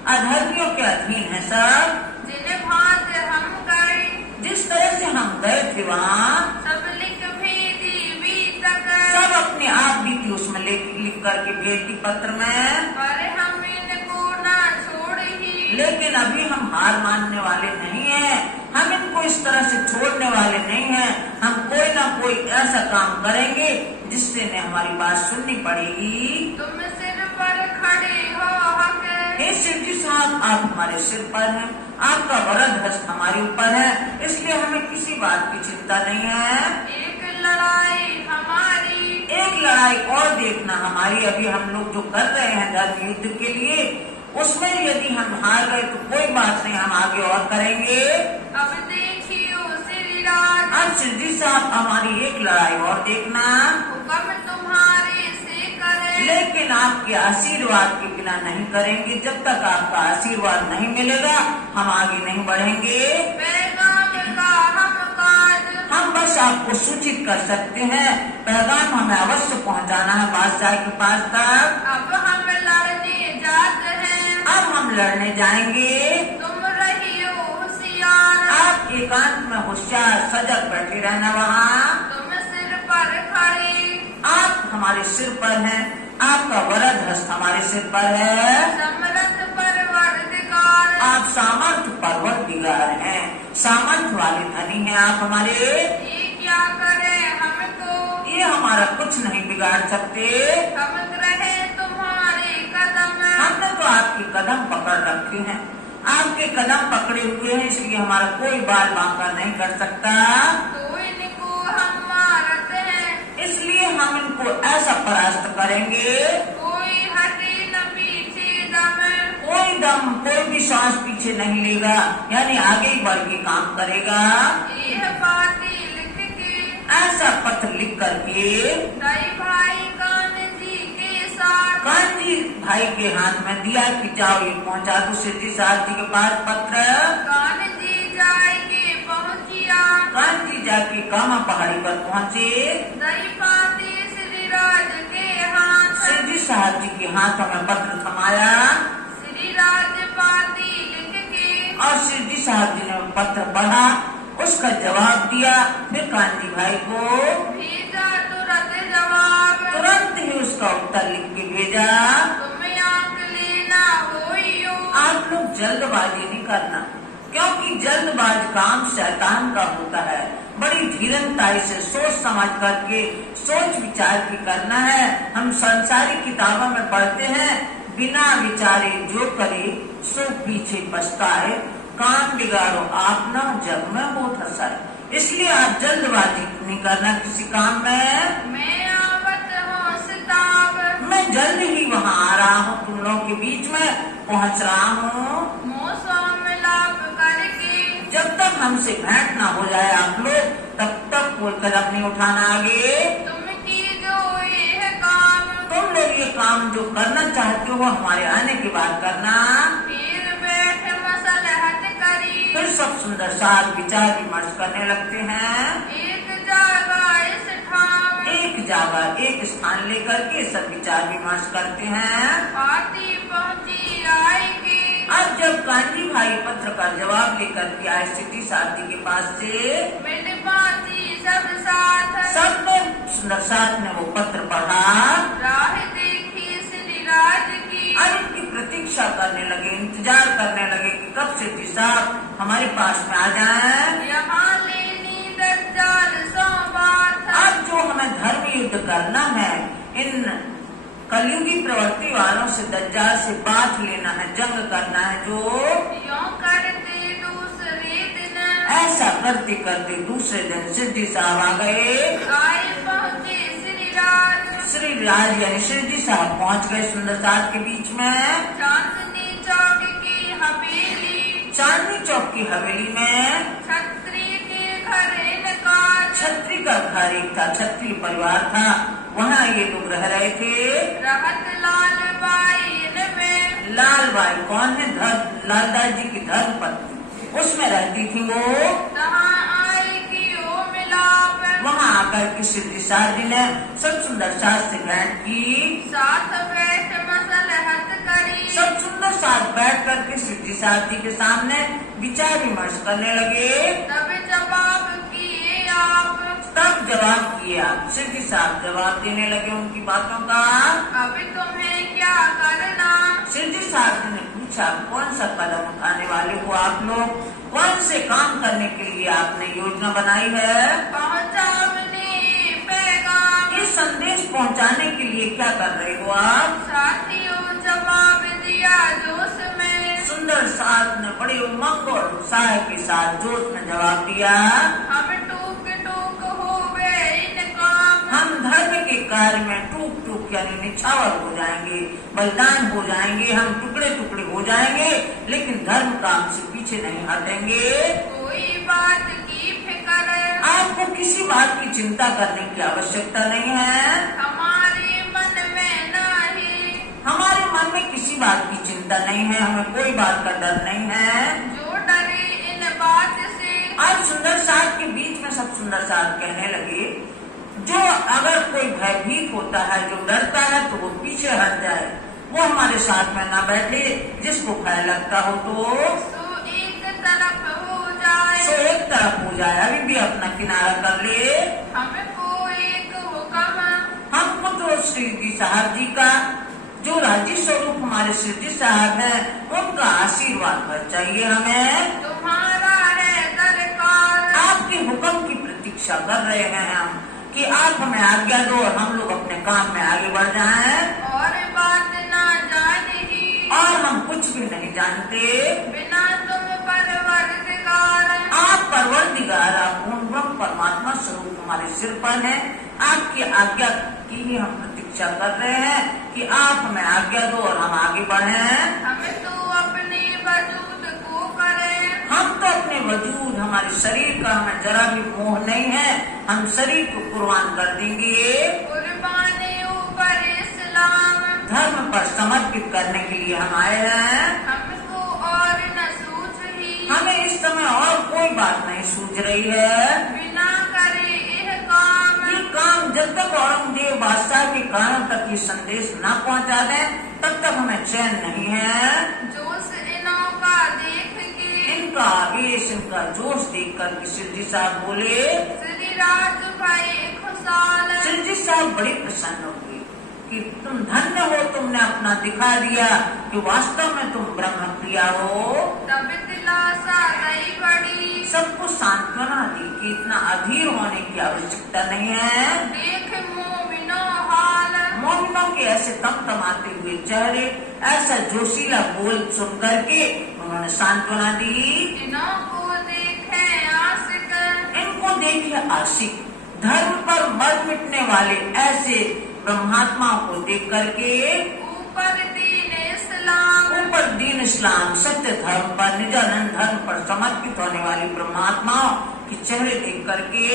अधर्मियों के अधीन है सब। जिन्हें भात हम गए, जिस तरह से हम गए थे वहाँ सब लिख भी दी तक, सब अपने आप बीती उसमें लिख करके भेज दी पत्र में। पर हम इनको ना छोड़ ही, लेकिन अभी हम हार मानने वाले नहीं हैं, हम इनको इस तरह से छोड़ने वाले नहीं हैं। हम कोई ना कोई ऐसा काम करेंगे जिससे इन्हें हमारी बात सुननी पड़ेगी। तुम सिर पर खड़े हो हक, हे शिव जी साहब, आप हमारे सिर पर हैं, आपका वरद हस्त हमारे ऊपर है, इसलिए हमें किसी बात की चिंता नहीं है। एक लड़ाई हमारी, एक लड़ाई और देखना हमारी, अभी हम लोग जो कर रहे हैं धर्म युद्ध के लिए, उसमें यदि हम हार गए तो कोई बात नहीं, हम आगे और करेंगे। अब देखियो श्री राज, अब शिव जी साहब हमारी एक लड़ाई और देखना, हुक्म तुम्हारे से करे, लेकिन आपके आशीर्वाद के बिना नहीं करेंगे। जब तक आपका आशीर्वाद नहीं मिलेगा हम आगे नहीं बढ़ेंगे। पैगाम का हम काज, हम बस आपको सूचित कर सकते हैं, पैगाम हमें अवश्य पहुंचाना है बादशाह के पास तक। अब हम लड़ने जाते हैं, अब हम लड़ने जाएंगे। तुम रहियो होशियार, आप एकांत में होशियार सजग बैठे रहना वहाँ। तुम सिर पर खड़े, आप हमारे सिर पर हैं, आपका वरद हस्त हमारे सिर पर है। समरथ परवरदिगार, आप सामर्थ परवरदिगार हैं, सामर्थ वाले धनी हैं आप हमारे। ये क्या करे हमको, ये हमारा कुछ नहीं बिगाड़ सकते। हम रहे तुम्हारे कदम, हमने तो आपके कदम पकड़ रखे हैं, आपके कदम पकड़े हुए हैं, इसलिए हमारा कोई बाल बांका नहीं कर सकता। तो इनको हम मारते हैं, इसलिए हम इनको ऐसा परास्त करेंगे, कोई हटे न पीछे दम, कोई भी सांस पीछे नहीं लेगा, यानी आगे ही बढ़ के काम करेगा। ये बातें लिख के ऐसा पत्र लिख करके दई भाई कान जी के साथ, कांजी भाई के हाथ में दिया कि जाओ ये पहुंचा दो सिद्धि साहब जी के पास पत्र। कान जी जाएंगे पहुंचिया, कांजी जाके कामा पहाड़ी पर पहुंचे, दई पाती श्री राज के हाथ, सिद्धि साहब जी के हाथों में पत्र थमाया श्री राज पाती लिख के, और सिद्धि साहब जी ने पत्र पढ़ा, उसका जवाब दिया। फिर कांजी भाई को भेजा तुरंत जवाब, तुरंत ही उसका उत्तर लिख के भेजा। तुम्हें आंक लेना होइयो, आप लोग जल्दबाजी नहीं करना, क्योंकि जल्दबाज काम शैतान का होता है। बड़ी धीरजताई से सोच समझ करके सोच विचार के करना है। हम संसारी किताबों में पढ़ते हैं, बिना विचारे जो करे सो पीछे पछताए, काम बिगाड़ो आप न जग में हो हंसाए। इसलिए आप जल्दबाजी नहीं करना किसी काम में। मैं आवत हूँ सिताब, मैं जल्द ही वहाँ आ रहा हूँ, तुम लोगों के बीच में पहुँच रहा हूँ। मौसम मिलाप करके, जब तक हमसे भेंट ना हो जाए आप लोग, तब तक कोई कदम नहीं उठाना आगे। तुम की जो ये काम, तुम लोग ये काम जो करना चाहते हो हमारे आने के बाद करना। फिर बैठ मसलहत करी, फिर सब सुंदर साथ विचार विमर्श करने लगते हैं। एक जगह इस ठाम, एक जगह एक स्थान लेकर के सब विचार विमर्श करते हैं। पाती पहुंची आएगी, अब जब कांजी भाई पत्र का जवाब लेकर के आए सिद्धि साहब जी के पास से, मिट पाती सब साथ, सबने सुंदर साथ ने वो पत्र पढ़ा राह देखी श्री राज की, और इनकी प्रतीक्षा करने लगे, इंतजार करने लगे कि कब सिद्धि साहब हमारे पास में आ जाएं। यहाँ लेनी दज्जाल सो बात, अब जो हमें धर्म युद्ध करना है, इन कलयुगी प्रवृत्ति वालों से, दज्जाल से बात लेना है, जंग करना है। जो यूं करते दूसरे दिन, ऐसा करते करते दूसरे दिन सिद्धि साहब आ गए। आए पहुंचे श्री राज, श्री राज यानी सिद्धि साहब पहुंच गए सुंदर साहब के बीच में। चांदनी चौक की हवेली, चांदनी चौक की हवेली में छत्री के घर इनकार, छत्री का घर एक था, छत्री परिवार था, वहाँ ये लोग रह रहे थे। रहत लाल बाई इनमें, लाल बाई कौन है? लालदास जी की धर्म पत्नी, उसमें रहती थी वो। तहाँ आई की ओ मिलाप, वहाँ आकर के सिद्धि साध जी ने सब सुंदर साथ से भेंट की। साथ बैठ मसलहत करी, सब सुंदर साथ बैठ करके सिद्धि साध जी के सामने विचार विमर्श करने लगे। तब जवाब किए आप, तब जवाब किए आप। सिद्धि साहब जवाब देने लगे उनकी बातों का। अभी तुम्हें क्या करना, सिद्धि साहब ने पूछा, कौन सा कदम उठाने वाले हो आप लोग? कौन से काम करने के लिए आपने योजना बनाई है? पहुँचावनी पैगाम, ये संदेश पहुंचाने के लिए क्या कर रहे हो आप? साथियों जवाब दिया जोश में, सुंदर साथ ने बड़े उमंग और उत्साह के साथ जोश में जवाब दिया। हम टूक टूक हो गए इन काम, हम धर्म के कार्य में टूक टूक यानी निछावर हो जाएंगे, बलिदान हो जाएंगे, हम टुकड़े टुकड़े हो जाएंगे, लेकिन धर्म काम से पीछे नहीं हटेंगे। कोई बात की फिक्र आपको किसी बात की चिंता करने की आवश्यकता नहीं है। हमारे मन में नहीं, हमारे मन में किसी बात की चिंता नहीं है, हमें कोई बात का डर नहीं है। जो डरे इन बात से, आज सुंदर साथ के बीच में सब सुंदर साथ कहने लगे, जो अगर कोई भयभीत होता है, जो डरता है, तो वो पीछे हट जाए, वो हमारे साथ में ना बैठे। जिसको भय लगता हो तो सो एक तरफ हो जाए, सो एक तरफ हो जाए, अभी भी अपना किनारा कर ले। हमको एक हुक्म, हमको तो श्री जी साहब जी का, जो राज्य स्वरूप हमारे श्री जी साहब है, उनका आशीर्वाद भर चाहिए हमें। तुम्हारा है दरकार, आपके हुक्म की प्रतीक्षा कर रहे हैं हम, कि आप हमें आज्ञा दो और हम लोग अपने काम में आगे बढ़ जाएं। और बात ना जाने ही, और हम कुछ भी नहीं जानते। बिना तुम परवरदिगार, आप परवरदिगार, आप पूर्ण ब्रह्म परमात्मा स्वरूप हमारे सिर पर है। आपकी आज्ञा की ही हम प्रतीक्षा कर रहे हैं कि आप हमें आज्ञा दो और हम आगे बढ़ें। हमें तो अपने वजूद को करें, हम तो अपने वजूद, हमारे शरीर का हमें जरा भी मोह नहीं है, हम शरीर को कुर्बान कर देंगे। कुर्बानी ऊपर इस्लाम, धर्म पर समर्पित करने के लिए हम आए हैं। हमको और न सूझ ही, हमें इस समय और कोई बात नहीं सूझ रही है। बिना करे यह काम, ये काम जब तक औरंगजेब बादशाह के कानों तक ये संदेश न पहुंचा दें, तब तक हमें चैन नहीं है। जोश इनों का देख के, इनका आवेश, इनका जोश देख कर के सिद्धि साहब बोले। श्री राज भाई खुशाल, सिद्धि साहब बड़े प्रसन्न हो गए कि तुम धन्य हो, तुमने अपना दिखा दिया कि वास्तव में तुम ब्रह्म प्रिया हो। तब दिलासा नहीं पड़ी, सबको सांत्वना दी कि इतना अधीर होने की आवश्यकता नहीं है। देख मोमिनो हाल, मोमिनों के ऐसे तमतमाते हुए चेहरे, ऐसा जोशीला बोल सुन करके उन्होंने सांत्वना दी। इनों को देखे आशिक, इनको देखे आशिक, धर्म पर मर मिटने वाले ऐसे ब्रह्मात्माओं को देख करके, ऊपर दीन इस्लाम, ऊपर दीन इस्लाम सत्य धर्म पर, निजानंद धर्म पर समर्पित होने वाली ब्रह्मात्माओं के चेहरे देख करके,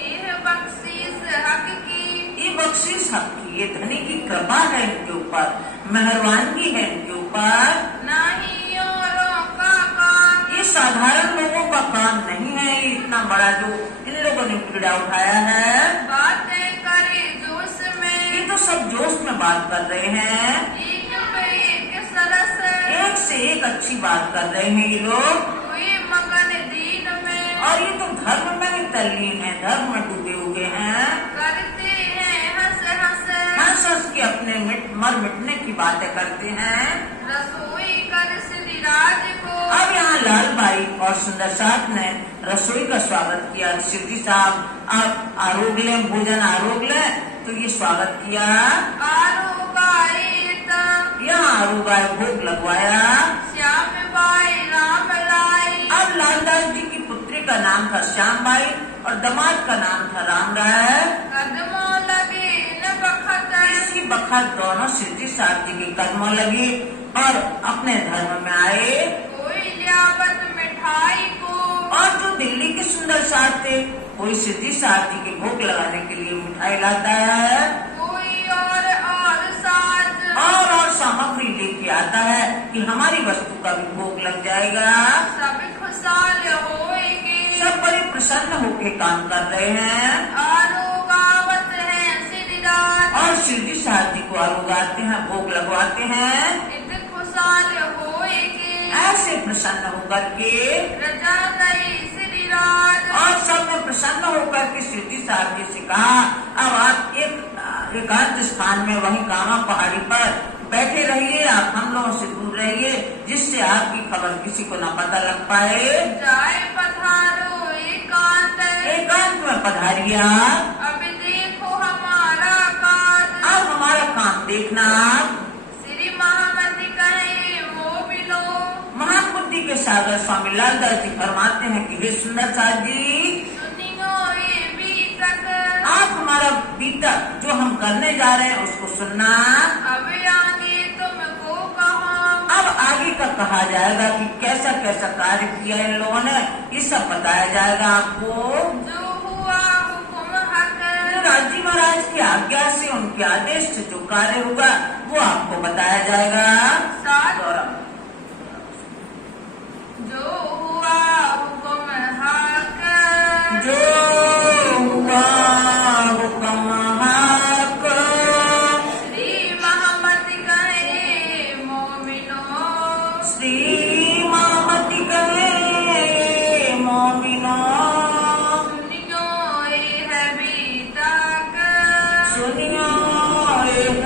यह बख्शीश हक की, ये बख्शीश हक की, ये धनी की कृपा है इनके ऊपर, मेहरबानी है इनके ऊपर। नहीं औरों का काम, ये साधारण लोगों का काम नहीं है, ये इतना बड़ा जो इन लोगों ने पीड़ा उठाया है। बातें करे जोश में, ये तो सब जोश में बात कर रहे हैं, एक पे एक सरस, एक से एक अच्छी बात कर रहे हैं ये लोग। हुए मगन दीन में, और ये तो धर्म में भी तल्लीन है, धर्म में डूबे हुए हैं। करते हैं हंस हंस, हंस हंस के अपने मर मिटने की बातें करते हैं। रसोई कर श्री राज को, अब यहाँ लाल बाई और सुंदर साहब ने रसोई का स्वागत किया। सिद्धि साहब आप आरोग लें, भोजन आरोग लें, तो ये स्वागत किया। आरो गायत, यहाँ आरोगाय भोग लगवाया। श्याम बाई राम लाई, अब लालदास जी की पुत्री का नाम था श्याम बाई और दामाद का नाम था राम राय। कदमों लगे न बखत, इसकी बखत दोनों सिद्धि साहब जी के कदमों लगी और अपने धर्म में आए। कोई लियावत मिठाई को, और जो दिल्ली के सुंदर प्रसाद थे। कोई सिद्धि साहब जी के भोग लगाने के लिए मिठाई लाता है, कोई और साज और सामग्री लेके आता है कि हमारी वस्तु का भी भोग लग जाएगा। सब खुशहाल होएंगे, सब बड़े प्रसन्न होके काम कर रहे हैं आरोगावत है श्री राज, और शिरडी साहब जी को आरोगाते हैं, भोग लगवाते हैं। इत खुशहाल होएंगे, ऐसे प्रसन्न होकर के रजा गई श्री राज, और सब ने प्रसन्न होकर के शिरडी साहब जी से कहा, अब आप एकांत स्थान में वहीं कामा पहाड़ी पर बैठे रहिए, आप हम लोगों से दूर रहिए, जिससे आपकी खबर किसी को न पता लग पाए। जाए पधारो एकांत में पधारिए आप, अभी देखो हमारा काज, अब हमारा काम देखना आप। श्री महामती कहे वो बिलो, महान बुद्धि के सागर स्वामी लालदास जी फरमाते हैं कि हे सुंदर साथ जी, सुनियो ये बीतक, आप हमारा बीता जो हम करने जा रहे हैं उसको सुनना। अब आगे तुमको कहा, अब आगे का कहा जाएगा कि कैसा कैसा कार्य किया इन लोगों ने, ये सब बताया जाएगा आपको। जो हुआ हुकुम हक, राजी महाराज की आज्ञा से, उनके आदेश से जो कार्य होगा वो आपको बताया जाएगा। साथ गौरव। जो हुआ हुकुम हक, जो हुआ हुक्म हक, श्री महामती कहे मोमिनो, श्री महामती कहे मोमिनो, सुनियो ये है बीतक, सुनियो यह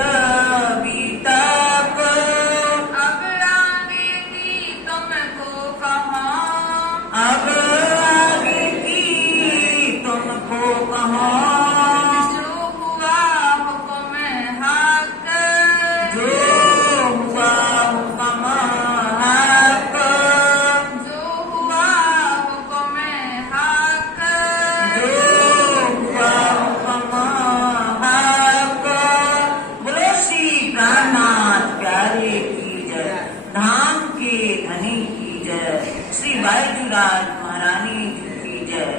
बीतक, अब आगे की तुमको कहा, अब आगे की तुमको कहो। जो हुआ हुकुम हक, जो हुआ हुक्म हक, जो हुआ हुकुम हक, जो हुआ हुक्म हक। बोलो श्री प्राणनाथ प्यारे की जय, धाम के धनी की जय, श्री बाईजूराज महारानी जी की जय,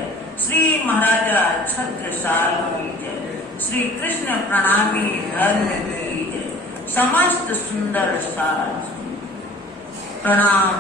श्री महाराजा छत्रसाल की जय, श्री कृष्ण प्रणामी धर्म की जय, समस्त सुंदर साज प्रणाम।